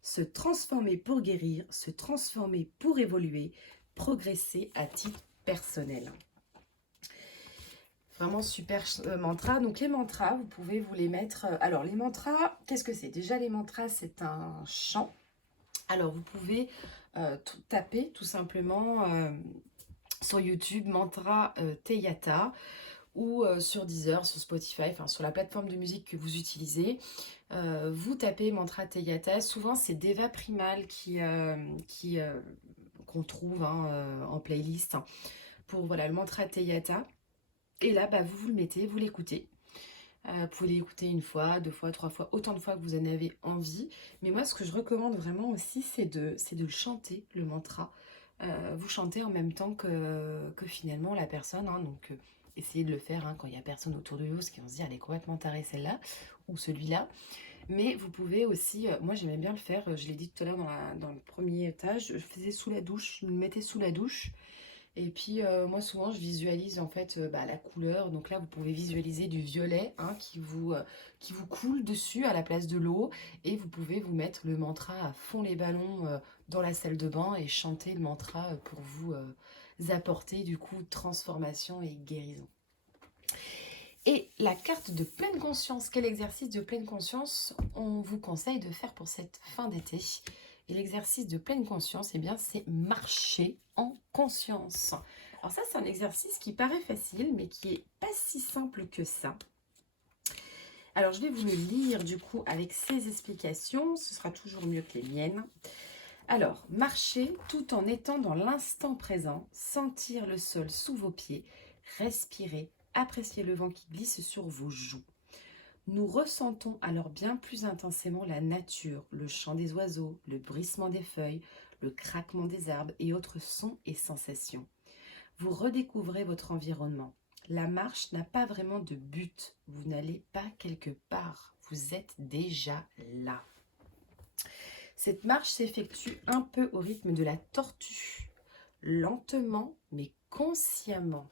Se transformer pour guérir, se transformer pour évoluer, progresser à titre personnel. Vraiment super mantra. Donc les mantras, vous pouvez vous les mettre... alors les mantras, qu'est-ce que c'est? Déjà les mantras, c'est un chant. Alors vous pouvez taper tout simplement sur YouTube mantra Teyata ou sur Deezer, sur Spotify, enfin sur la plateforme de musique que vous utilisez. Vous tapez mantra Teyata. Souvent c'est Deva Primal qu'on trouve en playlist pour voilà, le mantra Teyata. Et là, bah, vous le mettez, vous l'écoutez. Vous pouvez l'écouter une fois, 2 fois, 3 fois, autant de fois que vous en avez envie. Mais moi, ce que je recommande vraiment aussi, c'est de le chanter, le mantra. Vous chantez en même temps que finalement la personne. Donc, essayez de le faire quand il n'y a personne autour de vous, parce qu'ils vont se dire, elle est complètement tarée celle-là, ou celui-là. Mais vous pouvez aussi, moi j'aimais bien le faire, je l'ai dit tout à l'heure dans le premier étage, je faisais sous la douche, je me mettais sous la douche. Et puis moi souvent je visualise en fait la couleur. Donc là vous pouvez visualiser du violet qui vous coule dessus à la place de l'eau. Et vous pouvez vous mettre le mantra à fond les ballons dans la salle de bain et chanter le mantra pour vous apporter du coup transformation et guérison. Et la carte de pleine conscience, quel exercice de pleine conscience on vous conseille de faire pour cette fin d'été? Et l'exercice de pleine conscience, eh bien, c'est marcher en conscience. Alors ça, c'est un exercice qui paraît facile, mais qui n'est pas si simple que ça. Alors, je vais vous le lire, du coup, avec ces explications. Ce sera toujours mieux que les miennes. Alors, marcher tout en étant dans l'instant présent, sentir le sol sous vos pieds, respirer, apprécier le vent qui glisse sur vos joues. Nous ressentons alors bien plus intensément la nature, le chant des oiseaux, le bruissement des feuilles, le craquement des arbres et autres sons et sensations. Vous redécouvrez votre environnement. La marche n'a pas vraiment de but. Vous n'allez pas quelque part. Vous êtes déjà là. Cette marche s'effectue un peu au rythme de la tortue, lentement mais consciemment.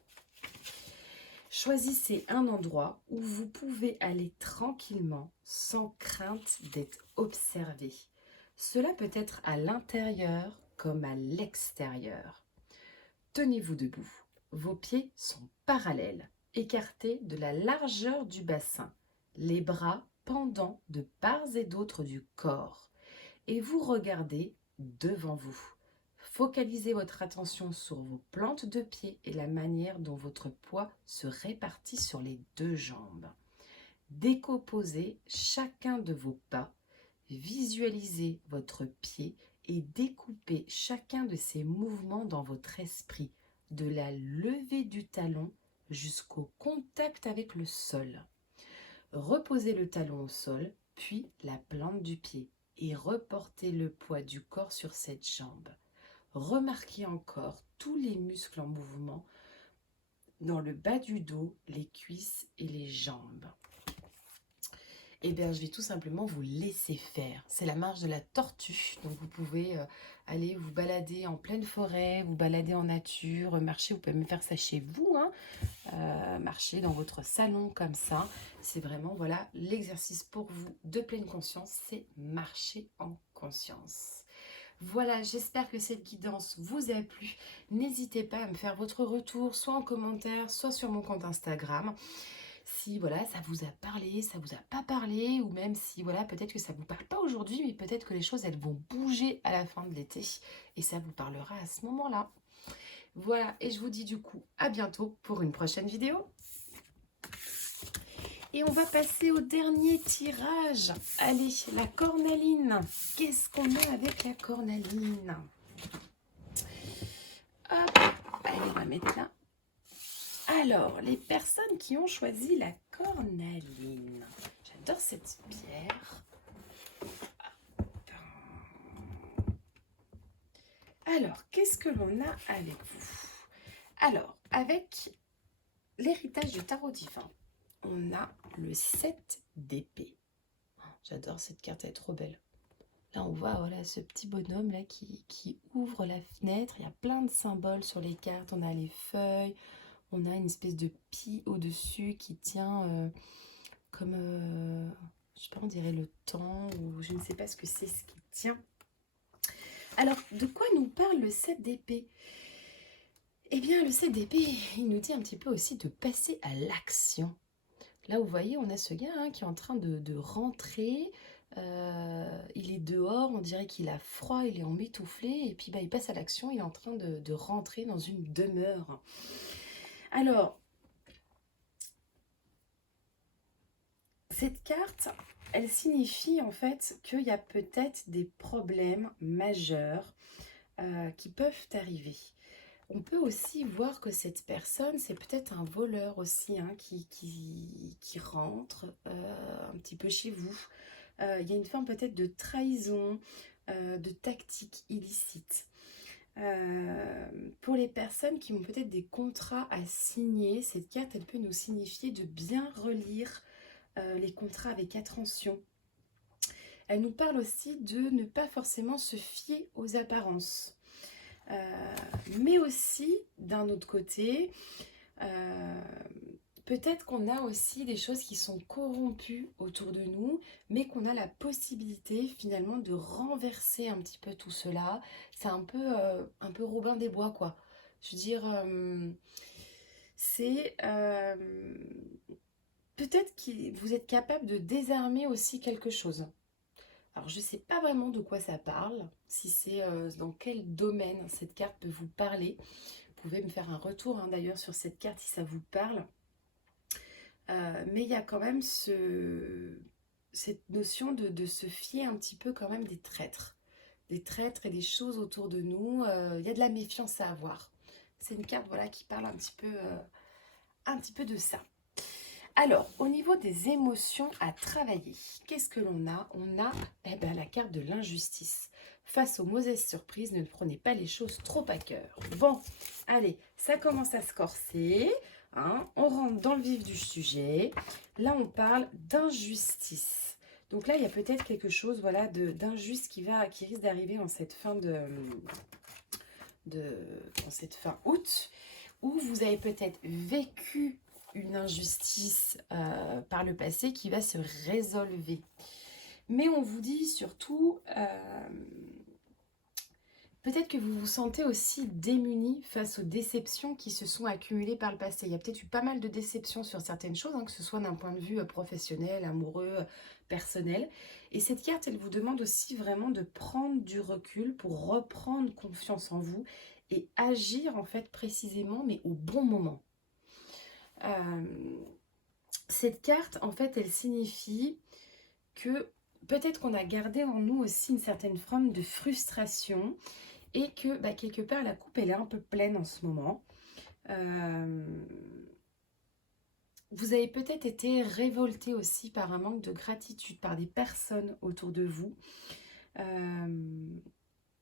Choisissez un endroit où vous pouvez aller tranquillement, sans crainte d'être observé. Cela peut être à l'intérieur comme à l'extérieur. Tenez-vous debout. Vos pieds sont parallèles, écartés de la largeur du bassin, les bras pendant de part et d'autre du corps. Et vous regardez devant vous. Focalisez votre attention sur vos plantes de pied et la manière dont votre poids se répartit sur les 2 jambes. Décomposez chacun de vos pas, visualisez votre pied et découpez chacun de ces mouvements dans votre esprit, de la levée du talon jusqu'au contact avec le sol. Reposez le talon au sol, puis la plante du pied et reportez le poids du corps sur cette jambe. Remarquez encore tous les muscles en mouvement dans le bas du dos, les cuisses et les jambes. Eh bien, je vais tout simplement vous laisser faire. C'est la marche de la tortue. Donc, vous pouvez aller vous balader en pleine forêt, vous balader en nature, marcher. Vous pouvez même faire ça chez vous, marcher dans votre salon comme ça. C'est vraiment, voilà, l'exercice pour vous de pleine conscience, c'est marcher en conscience. Voilà, j'espère que cette guidance vous a plu. N'hésitez pas à me faire votre retour, soit en commentaire, soit sur mon compte Instagram. Si voilà, ça vous a parlé, ça vous a pas parlé, ou même si voilà, peut-être que ça vous parle pas aujourd'hui, mais peut-être que les choses elles vont bouger à la fin de l'été et ça vous parlera à ce moment-là. Voilà, et je vous dis du coup à bientôt pour une prochaine vidéo. Et on va passer au dernier tirage. Allez, la cornaline. Qu'est-ce qu'on a avec la cornaline? Hop, allez, on va mettre là. Alors, les personnes qui ont choisi la cornaline. J'adore cette pierre. Alors, qu'est-ce que l'on a avec vous? Alors, avec l'héritage du tarot divin, on a le 7 d'épée. J'adore cette carte, elle est trop belle. Là, on voit voilà, ce petit bonhomme là qui ouvre la fenêtre. Il y a plein de symboles sur les cartes. On a les feuilles, on a une espèce de pie au-dessus qui tient comme, je sais pas, on dirait le temps, ou je ne sais pas ce que c'est ce qui tient. Alors, de quoi nous parle le 7 d'épée? Eh bien, le 7 d'épée, il nous dit un petit peu aussi de passer à l'action. Là, vous voyez, on a ce gars hein, qui est en train de rentrer. Il est dehors, on dirait qu'il a froid, il est emmitouflé. Et puis, bah, il passe à l'action, il est en train de rentrer dans une demeure. Alors, cette carte, elle signifie en fait qu'il y a peut-être des problèmes majeurs qui peuvent arriver. On peut aussi voir que cette personne, c'est peut-être un voleur aussi hein, qui rentre un petit peu chez vous. Il y a une forme peut-être de trahison, de tactique illicite. Pour les personnes qui ont peut-être des contrats à signer, cette carte, elle peut nous signifier de bien relire les contrats avec attention. Elle nous parle aussi de ne pas forcément se fier aux apparences. Mais aussi, d'un autre côté, peut-être qu'on a aussi des choses qui sont corrompues autour de nous, mais qu'on a la possibilité finalement de renverser un petit peu tout cela. C'est un peu Robin des Bois, quoi. Je veux dire, c'est peut-être que vous êtes capable de désarmer aussi quelque chose. Alors, je ne sais pas vraiment de quoi ça parle, si c'est dans quel domaine cette carte peut vous parler. Vous pouvez me faire un retour hein, d'ailleurs sur cette carte si ça vous parle. Mais il y a quand même cette notion de se fier un petit peu quand même des traîtres. Des traîtres et des choses autour de nous. Il y a de la méfiance à avoir. C'est une carte voilà, qui parle un petit peu de ça. Alors, au niveau des émotions à travailler, qu'est-ce que l'on a? On a eh ben, la carte de l'injustice. Face aux mauvaises surprises, ne prenez pas les choses trop à cœur. Bon, allez, ça commence à se corser. Hein, on rentre dans le vif du sujet. Là, on parle d'injustice. Donc là, il y a peut-être quelque chose voilà, d'injuste qui risque d'arriver en cette fin en cette fin août, où vous avez peut-être vécu une injustice par le passé qui va se résolver. Mais on vous dit surtout, peut-être que vous vous sentez aussi démunis face aux déceptions qui se sont accumulées par le passé. Il y a peut-être eu pas mal de déceptions sur certaines choses, hein, que ce soit d'un point de vue professionnel, amoureux, personnel. Et cette carte, elle vous demande aussi vraiment de prendre du recul pour reprendre confiance en vous et agir en fait précisément, mais au bon moment. Cette carte, en fait, elle signifie que peut-être qu'on a gardé en nous aussi une certaine forme de frustration et que bah, quelque part la coupe elle est un peu pleine en ce moment. Vous avez peut-être été révolté aussi par un manque de gratitude par des personnes autour de vous.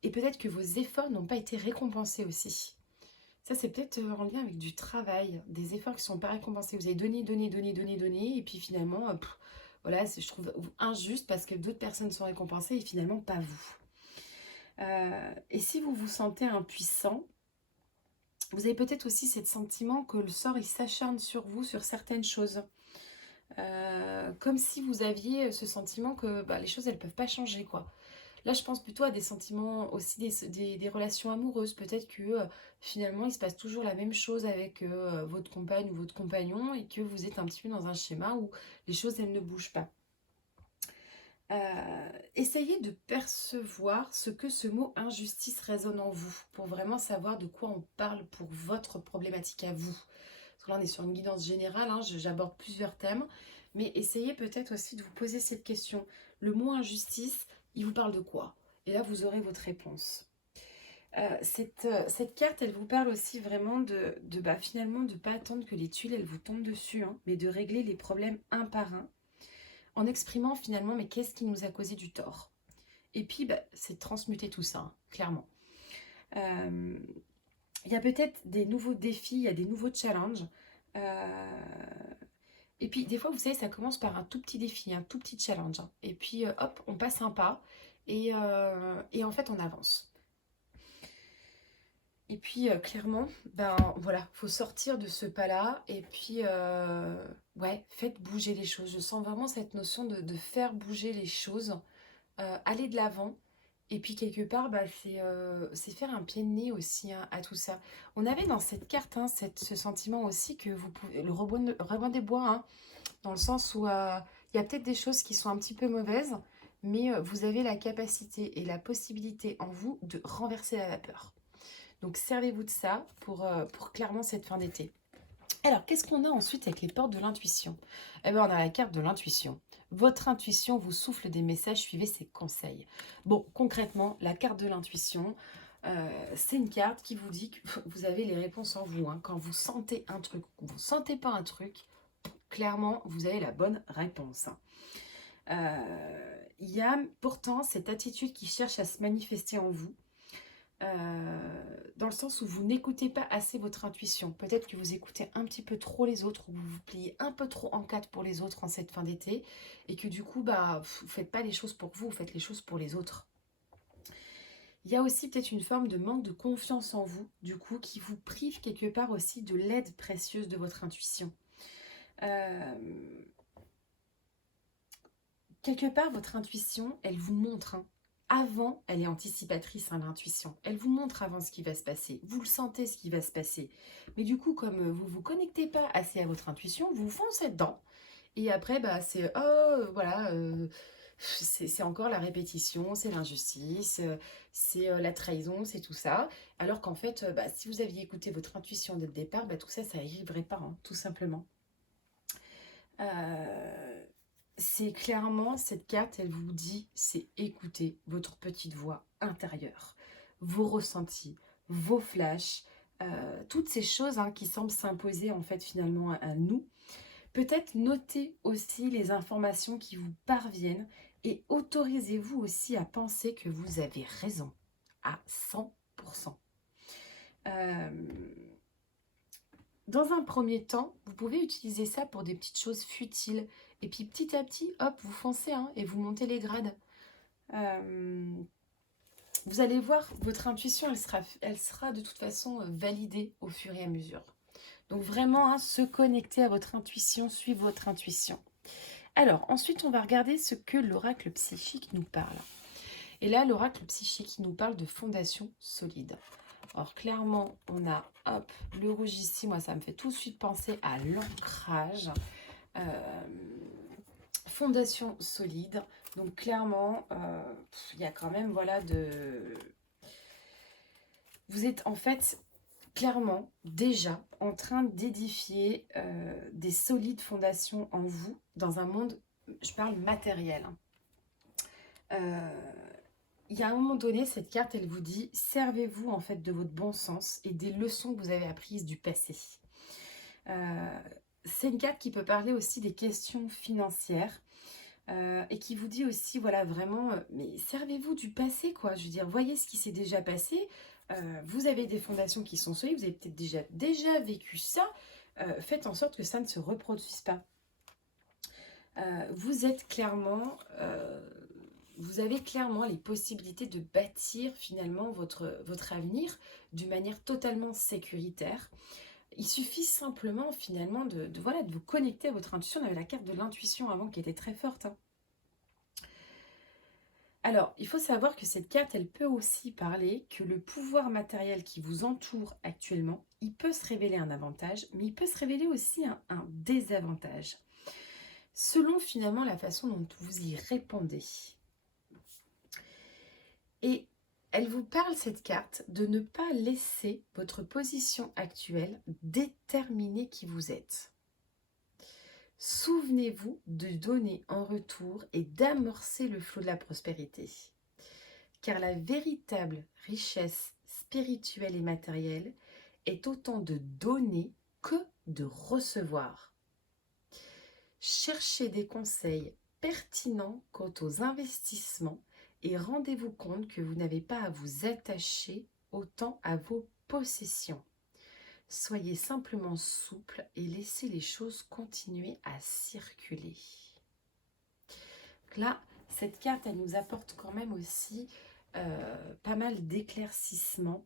Et peut-être que vos efforts n'ont pas été récompensés aussi. Ça, c'est peut-être en lien avec du travail, des efforts qui ne sont pas récompensés. Vous avez donné, et puis finalement, voilà, je trouve injuste parce que d'autres personnes sont récompensées et finalement pas vous. Et si vous vous sentez impuissant, vous avez peut-être aussi ce sentiment que le sort, il s'acharne sur vous, sur certaines choses. Comme si vous aviez ce sentiment que bah, les choses, elles ne peuvent pas changer, quoi. Là, je pense plutôt à des sentiments aussi, des relations amoureuses. Peut-être que finalement, il se passe toujours la même chose avec votre compagne ou votre compagnon et que vous êtes un petit peu dans un schéma où les choses, elles ne bougent pas. Essayez de percevoir ce que ce mot injustice résonne en vous pour vraiment savoir de quoi on parle pour votre problématique à vous. Parce que là, on est sur une guidance générale, hein, j'aborde plusieurs thèmes, mais essayez peut-être aussi de vous poser cette question. Le mot injustice, il vous parle de quoi? Et là, vous aurez votre réponse. Cette carte, elle vous parle aussi vraiment finalement de ne pas attendre que les tuiles, elles vous tombent dessus, hein, mais de régler les problèmes un par un, en exprimant finalement, mais qu'est-ce qui nous a causé du tort? Et puis, c'est de transmuter tout ça, hein, clairement. Il y a peut-être des nouveaux défis, il y a des nouveaux challenges. Et puis, des fois, vous savez, ça commence par un tout petit défi, un tout petit challenge. Hein. Et puis, hop, on passe un pas. et en fait on avance. Et puis clairement, ben voilà, faut sortir de ce pas-là et puis ouais, faites bouger les choses. Je sens vraiment cette notion de faire bouger les choses, aller de l'avant. Et puis quelque part, bah, c'est faire un pied de nez aussi hein, à tout ça. On avait dans cette carte hein, ce sentiment aussi que vous pouvez, le rebond des bois, hein, dans le sens où il y a peut-être des choses qui sont un petit peu mauvaises, mais vous avez la capacité et la possibilité en vous de renverser la vapeur. Donc servez-vous de ça pour clairement cette fin d'été. Alors, qu'est-ce qu'on a ensuite avec les portes de l'intuition? Eh bien, on a la carte de l'intuition. Votre intuition vous souffle des messages, suivez ses conseils. Bon, concrètement, la carte de l'intuition, c'est une carte qui vous dit que vous avez les réponses en vous. Hein. Quand vous sentez un truc, vous ne sentez pas un truc, clairement, vous avez la bonne réponse. Il y a pourtant cette attitude qui cherche à se manifester en vous. Dans le sens où vous n'écoutez pas assez votre intuition. Peut-être que vous écoutez un petit peu trop les autres, ou vous vous pliez un peu trop en quatre pour les autres en cette fin d'été, et que du coup, bah, vous ne faites pas les choses pour vous, vous faites les choses pour les autres. Il y a aussi peut-être une forme de manque de confiance en vous, du coup, qui vous prive quelque part aussi de l'aide précieuse de votre intuition. Quelque part, votre intuition, elle vous montre, hein. Avant, elle est anticipatrice, hein, l'intuition. Elle vous montre avant ce qui va se passer. Vous le sentez, ce qui va se passer. Mais du coup, comme vous ne vous connectez pas assez à votre intuition, vous foncez dedans. Et après, bah, c'est, oh, voilà, c'est encore la répétition, c'est l'injustice, c'est la trahison, c'est tout ça. Alors qu'en fait, bah, si vous aviez écouté votre intuition dès le départ, bah, tout ça, ça n'arriverait pas, hein, tout simplement. C'est clairement, cette carte, elle vous dit, c'est écouter votre petite voix intérieure, vos ressentis, vos flashs, toutes ces choses hein, qui semblent s'imposer en fait finalement à nous. Peut-être notez aussi les informations qui vous parviennent et autorisez-vous aussi à penser que vous avez raison à 100%. Dans un premier temps, vous pouvez utiliser ça pour des petites choses futiles. Et puis petit à petit, hop, vous foncez hein, et vous montez les grades. Vous allez voir, votre intuition, elle sera de toute façon validée au fur et à mesure. Donc vraiment, hein, se connecter à votre intuition, suivre votre intuition. Alors, ensuite, on va regarder ce que l'oracle psychique nous parle. Et là, l'oracle psychique nous parle de fondation solide. Alors clairement, on a hop, le rouge ici, moi ça me fait tout de suite penser à l'ancrage. Fondation solide. Donc clairement, il y a quand même, voilà, vous êtes en fait clairement déjà en train d'édifier des solides fondations en vous dans un monde, je parle matériel. Il y a un moment donné, cette carte, elle vous dit, servez-vous en fait de votre bon sens et des leçons que vous avez apprises du passé. C'est une carte qui peut parler aussi des questions financières et qui vous dit aussi, voilà, vraiment, mais servez-vous du passé, quoi. Je veux dire, voyez ce qui s'est déjà passé. Vous avez des fondations qui sont solides, vous avez peut-être déjà vécu ça. Faites en sorte que ça ne se reproduise pas. Vous êtes clairement... vous avez clairement les possibilités de bâtir finalement votre avenir d'une manière totalement sécuritaire. Il suffit simplement finalement voilà, de vous connecter à votre intuition. On avait la carte de l'intuition avant qui était très forte. Hein. Alors, il faut savoir que cette carte, elle peut aussi parler que le pouvoir matériel qui vous entoure actuellement, il peut se révéler un avantage, mais il peut se révéler aussi un désavantage. Selon finalement la façon dont vous y répondez. Et elle vous parle, cette carte, de ne pas laisser votre position actuelle déterminer qui vous êtes. Souvenez-vous de donner en retour et d'amorcer le flot de la prospérité. Car la véritable richesse spirituelle et matérielle est autant de donner que de recevoir. Cherchez des conseils pertinents quant aux investissements et rendez-vous compte que vous n'avez pas à vous attacher autant à vos possessions. Soyez simplement souple et laissez les choses continuer à circuler. Là, cette carte, elle nous apporte quand même aussi pas mal d'éclaircissements.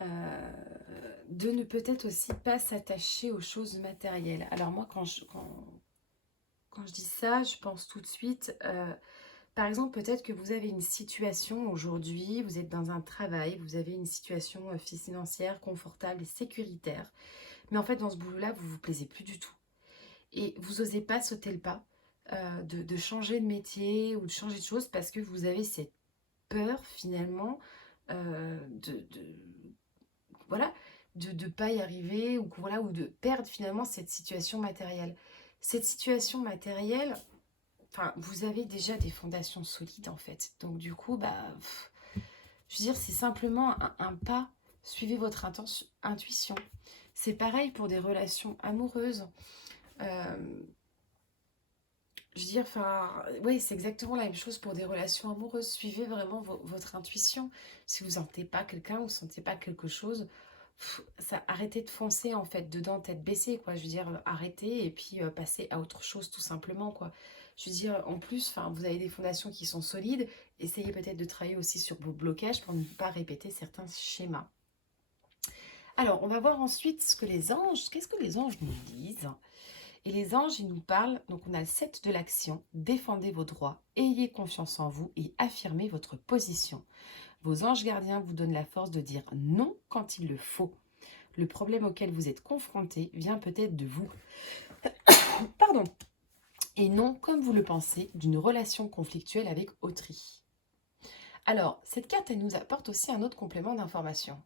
De ne peut-être aussi pas s'attacher aux choses matérielles. Alors moi, quand je dis ça, je pense tout de suite, par exemple, peut-être que vous avez une situation aujourd'hui, vous êtes dans un travail, vous avez une situation financière confortable et sécuritaire, mais en fait, dans ce boulot-là, vous ne vous plaisez plus du tout. Et vous n'osez pas sauter le pas de changer de métier ou de changer de chose parce que vous avez cette peur finalement de voilà, de pas y arriver ou, voilà, ou de perdre finalement cette situation matérielle. Cette situation matérielle, enfin, vous avez déjà des fondations solides en fait. Donc du coup, je veux dire, c'est simplement un pas. Suivez votre intuition. C'est pareil pour des relations amoureuses. Euh, je veux dire, enfin, oui, c'est exactement la même chose pour des relations amoureuses. Suivez vraiment votre intuition. Si vous ne sentez pas quelqu'un, vous ne sentez pas quelque chose, ça, arrêtez de foncer en fait dedans tête baissée, quoi. Je veux dire, arrêtez et puis passez à autre chose tout simplement, quoi. Je veux dire, en plus, enfin, vous avez des fondations qui sont solides. Essayez peut-être de travailler aussi sur vos blocages pour ne pas répéter certains schémas. Alors, on va voir ensuite ce que les anges, qu'est-ce que les anges nous disent. Et les anges, ils nous parlent, donc on a le 7 de l'action, défendez vos droits, ayez confiance en vous et affirmez votre position. Vos anges gardiens vous donnent la force de dire non quand il le faut. Le problème auquel vous êtes confronté vient peut-être de vous. Pardon. Et non, comme vous le pensez, d'une relation conflictuelle avec autrui. Alors, cette carte, elle nous apporte aussi un autre complément d'information.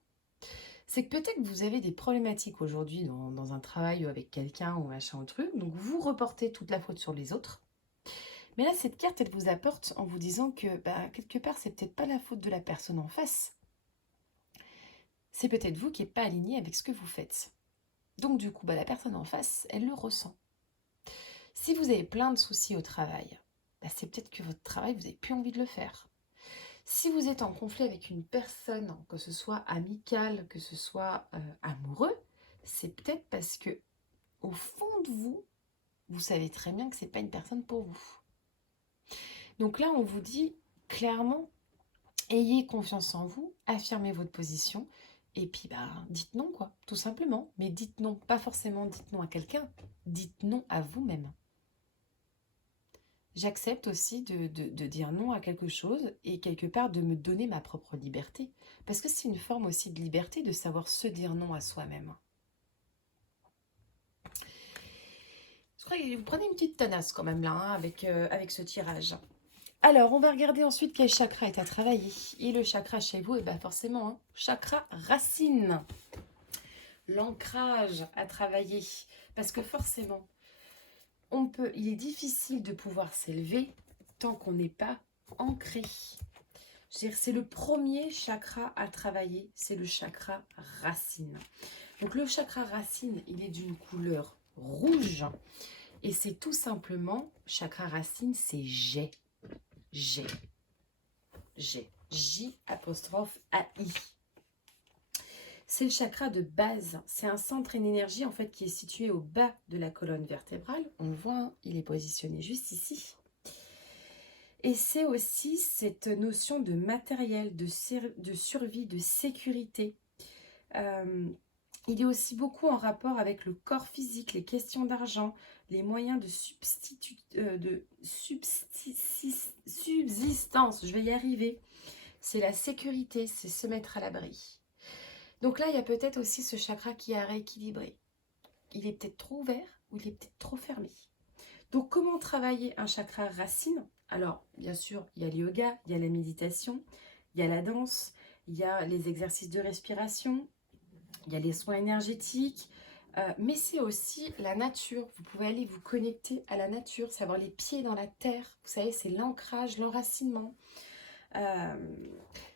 C'est que peut-être que vous avez des problématiques aujourd'hui dans un travail avec quelqu'un ou machin ou truc, donc vous reportez toute la faute sur les autres. Mais là, cette carte, elle vous apporte en vous disant que quelque part, c'est peut-être pas la faute de la personne en face. C'est peut-être vous qui n'êtes pas aligné avec ce que vous faites. Donc du coup, la personne en face, elle le ressent. Si vous avez plein de soucis au travail, c'est peut-être que votre travail, vous n'avez plus envie de le faire. Si vous êtes en conflit avec une personne, que ce soit amical, que ce soit amoureux, c'est peut-être parce que au fond de vous, vous savez très bien que ce n'est pas une personne pour vous. Donc là, on vous dit clairement, ayez confiance en vous, affirmez votre position, et puis dites non, quoi, tout simplement. Mais dites non, pas forcément dites non à quelqu'un, dites non à vous-même. J'accepte aussi de dire non à quelque chose et quelque part de me donner ma propre liberté. Parce que c'est une forme aussi de liberté de savoir se dire non à soi-même. Je crois que vous prenez une petite tanasse quand même là, avec ce tirage. Alors, on va regarder ensuite quel chakra est à travailler. Et le chakra chez vous, forcément, chakra racine. L'ancrage à travailler. Parce que forcément, il est difficile de pouvoir s'élever tant qu'on n'est pas ancré. C'est le premier chakra à travailler, c'est le chakra racine. Donc le chakra racine, il est d'une couleur rouge. Et c'est tout simplement, chakra racine, c'est j'ai. J'ai. J''A''I. C'est le chakra de base. C'est un centre et une énergie en fait qui est situé au bas de la colonne vertébrale. On le voit, il est positionné juste ici. Et c'est aussi cette notion de matériel, de survie, de sécurité. Il est aussi beaucoup en rapport avec le corps physique, les questions d'argent, les moyens de subsistance. Je vais y arriver. C'est la sécurité, c'est se mettre à l'abri. Donc là, il y a peut-être aussi ce chakra qui est à rééquilibrer. Il est peut-être trop ouvert ou il est peut-être trop fermé. Donc comment travailler un chakra racine? Alors, bien sûr, il y a le yoga, il y a la méditation, il y a la danse, il y a les exercices de respiration, il y a les soins énergétiques, mais c'est aussi la nature. Vous pouvez aller vous connecter à la nature, c'est avoir les pieds dans la terre. Vous savez, c'est l'ancrage, l'enracinement.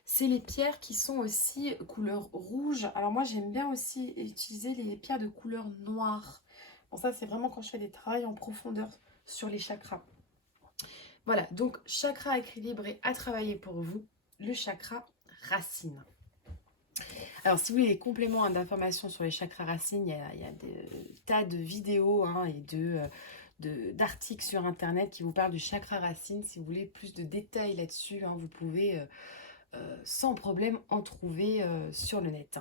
C'est les pierres qui sont aussi couleur rouge. Alors moi, j'aime bien aussi utiliser les pierres de couleur noire. Bon, ça, c'est vraiment quand je fais des travaux en profondeur sur les chakras. Voilà, donc chakra équilibré à travailler pour vous, le chakra racine. Alors, si vous voulez des compléments d'informations sur les chakras racines, il y a des tas de vidéos et d'articles sur internet qui vous parlent du chakra racine. Si vous voulez plus de détails là-dessus, hein, vous pouvez sans problème en trouver sur le net.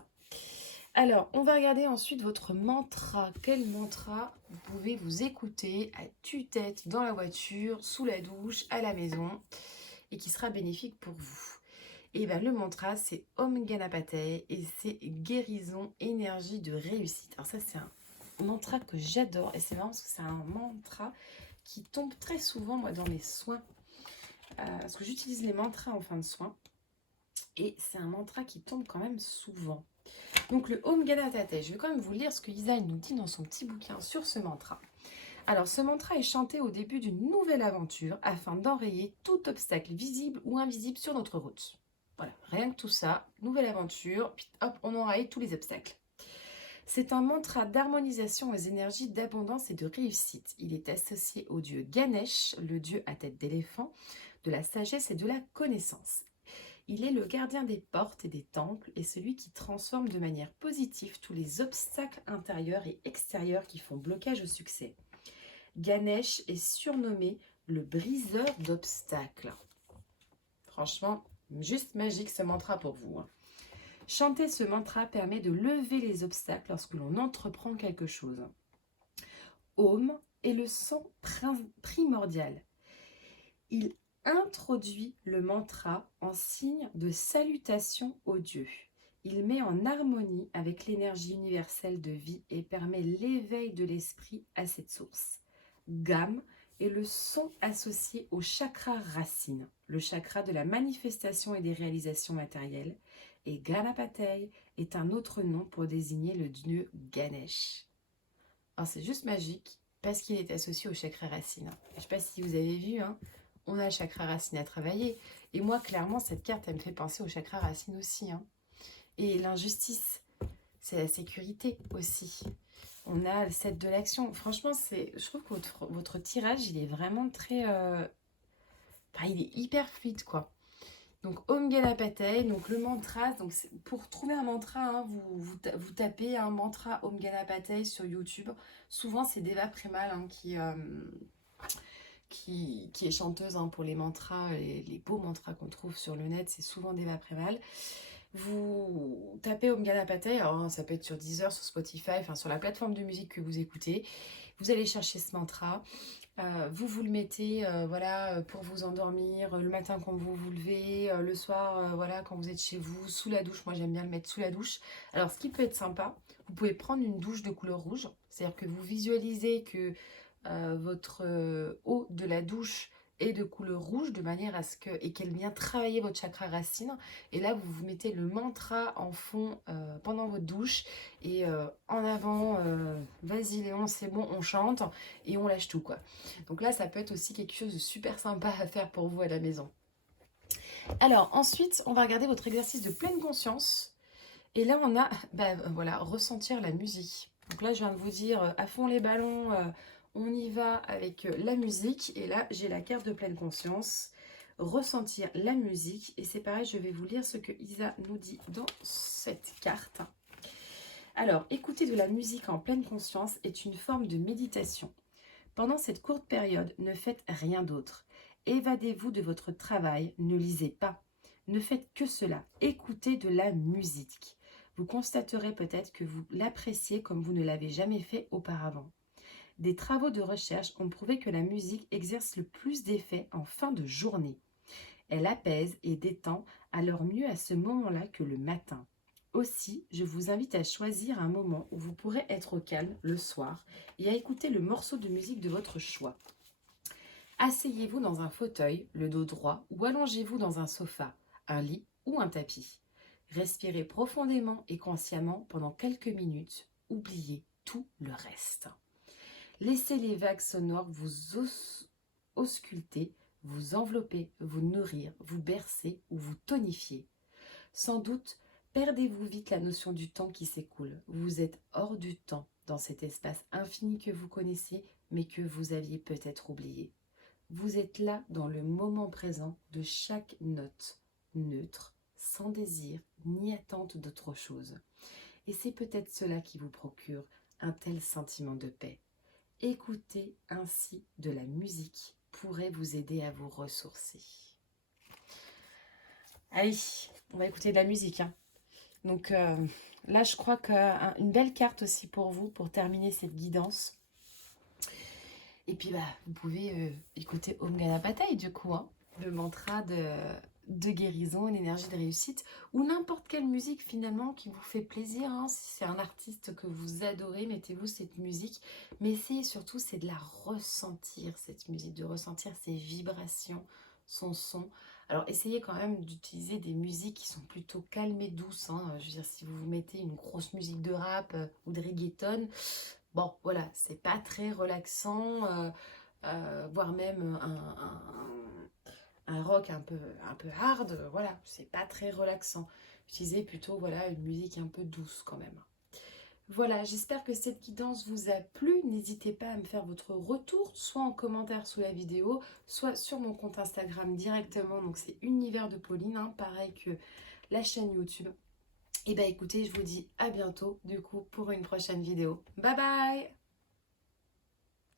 Alors, on va regarder ensuite votre mantra. Quel mantra vous pouvez vous écouter à tue-tête dans la voiture, sous la douche, à la maison et qui sera bénéfique pour vous? Et bien le mantra c'est Om Ganapataye et c'est guérison, énergie de réussite. Alors ça c'est un mantra que j'adore et c'est marrant parce que c'est un mantra qui tombe très souvent moi dans les soins. Parce que j'utilise les mantras en fin de soins et c'est un mantra qui tombe quand même souvent. Donc le Om Ganapataye, je vais quand même vous lire ce que Isa nous dit dans son petit bouquin sur ce mantra. Alors, ce mantra est chanté au début d'une nouvelle aventure afin d'enrayer tout obstacle visible ou invisible sur notre route. Voilà, rien que tout ça, nouvelle aventure, puis hop, on enraye tous les obstacles. C'est un mantra d'harmonisation aux énergies d'abondance et de réussite. Il est associé au dieu Ganesh, le dieu à tête d'éléphant, de la sagesse et de la connaissance. Il est le gardien des portes et des temples et celui qui transforme de manière positive tous les obstacles intérieurs et extérieurs qui font blocage au succès. Ganesh est surnommé le briseur d'obstacles. Franchement, juste magique ce mantra pour vous. Chanter ce mantra permet de lever les obstacles lorsque l'on entreprend quelque chose. Om est le son primordial. Il introduit le mantra en signe de salutation au Dieu. Il met en harmonie avec l'énergie universelle de vie et permet l'éveil de l'esprit à cette source. Gam est le son associé au chakra racine, le chakra de la manifestation et des réalisations matérielles, et Ganapataye est un autre nom pour désigner le dieu Ganesh. Alors c'est juste magique parce qu'il est associé au chakra racine. Je ne sais pas si vous avez vu, hein, on a le chakra racine à travailler. Et moi, clairement, cette carte, elle me fait penser au chakra racine aussi. Hein. Et l'injustice, c'est la sécurité aussi. On a le 7 de l'action. Franchement, je trouve que votre tirage, il est vraiment très... il est hyper fluide, quoi. Donc, Om Ganapataye, donc le mantra. Donc pour trouver un mantra, hein, vous tapez un mantra Om Ganapataye sur YouTube. Souvent, c'est Deva Premal hein, qui est chanteuse hein, pour les mantras, les beaux mantras qu'on trouve sur le net. C'est souvent Deva Premal. Vous tapez Om Ganapataye, alors ça peut être sur Deezer, sur Spotify, enfin sur la plateforme de musique que vous écoutez. Vous allez chercher ce mantra, vous le mettez voilà, pour vous endormir, le matin quand vous vous levez, le soir voilà, quand vous êtes chez vous, sous la douche. Moi j'aime bien le mettre sous la douche. Alors ce qui peut être sympa, vous pouvez prendre une douche de couleur rouge, c'est-à-dire que vous visualisez que votre eau de la douche est de couleur rouge de manière à ce que et qu'elle vient travailler votre chakra racine et là vous mettez le mantra en fond pendant votre douche et en avant vas-y Léon c'est bon on chante et on lâche tout quoi. Donc là ça peut être aussi quelque chose de super sympa à faire pour vous à la maison. Alors ensuite on va regarder votre exercice de pleine conscience et là on a voilà ressentir la musique. Donc là je viens de vous dire à fond les ballons, on y va avec la musique et là j'ai la carte de pleine conscience, ressentir la musique et c'est pareil je vais vous lire ce que Isa nous dit dans cette carte. Alors écouter de la musique en pleine conscience est une forme de méditation. Pendant cette courte période ne faites rien d'autre. Évadez-vous de votre travail, ne lisez pas. Ne faites que cela, écoutez de la musique. Vous constaterez peut-être que vous l'appréciez comme vous ne l'avez jamais fait auparavant. Des travaux de recherche ont prouvé que la musique exerce le plus d'effet en fin de journée. Elle apaise et détend alors mieux à ce moment-là que le matin. Aussi, je vous invite à choisir un moment où vous pourrez être au calme le soir et à écouter le morceau de musique de votre choix. Asseyez-vous dans un fauteuil, le dos droit, ou allongez-vous dans un sofa, un lit ou un tapis. Respirez profondément et consciemment pendant quelques minutes. Oubliez tout le reste. Laissez les vagues sonores vous ausculter, vous envelopper, vous nourrir, vous bercer ou vous tonifier. Sans doute, perdez-vous vite la notion du temps qui s'écoule. Vous êtes hors du temps dans cet espace infini que vous connaissez, mais que vous aviez peut-être oublié. Vous êtes là dans le moment présent de chaque note, neutre, sans désir ni attente d'autre chose. Et c'est peut-être cela qui vous procure un tel sentiment de paix. Écouter ainsi de la musique pourrait vous aider à vous ressourcer. Allez, on va écouter de la musique, hein. Donc là, je crois qu'une belle carte aussi pour vous, pour terminer cette guidance. Et puis, bah, vous pouvez écouter Om Ganapataye, du coup, hein, le mantra de guérison, une énergie de réussite, ou n'importe quelle musique, finalement, qui vous fait plaisir, hein. Si c'est un artiste que vous adorez, mettez-vous cette musique. Mais essayez surtout, c'est de la ressentir, cette musique, de ressentir ses vibrations, son son. Alors, essayez quand même d'utiliser des musiques qui sont plutôt calmes et douces, hein. Je veux dire, si vous vous mettez une grosse musique de rap ou de reggaeton, bon, voilà, c'est pas très relaxant, voire même un rock un peu hard, voilà, c'est pas très relaxant. Utilisez plutôt, voilà, une musique un peu douce quand même. Voilà, j'espère que cette guidance vous a plu. N'hésitez pas à me faire votre retour, soit en commentaire sous la vidéo, soit sur mon compte Instagram directement. Donc c'est Univers de Pauline, hein, pareil que la chaîne YouTube. Et bah écoutez, je vous dis à bientôt du coup pour une prochaine vidéo. Bye bye!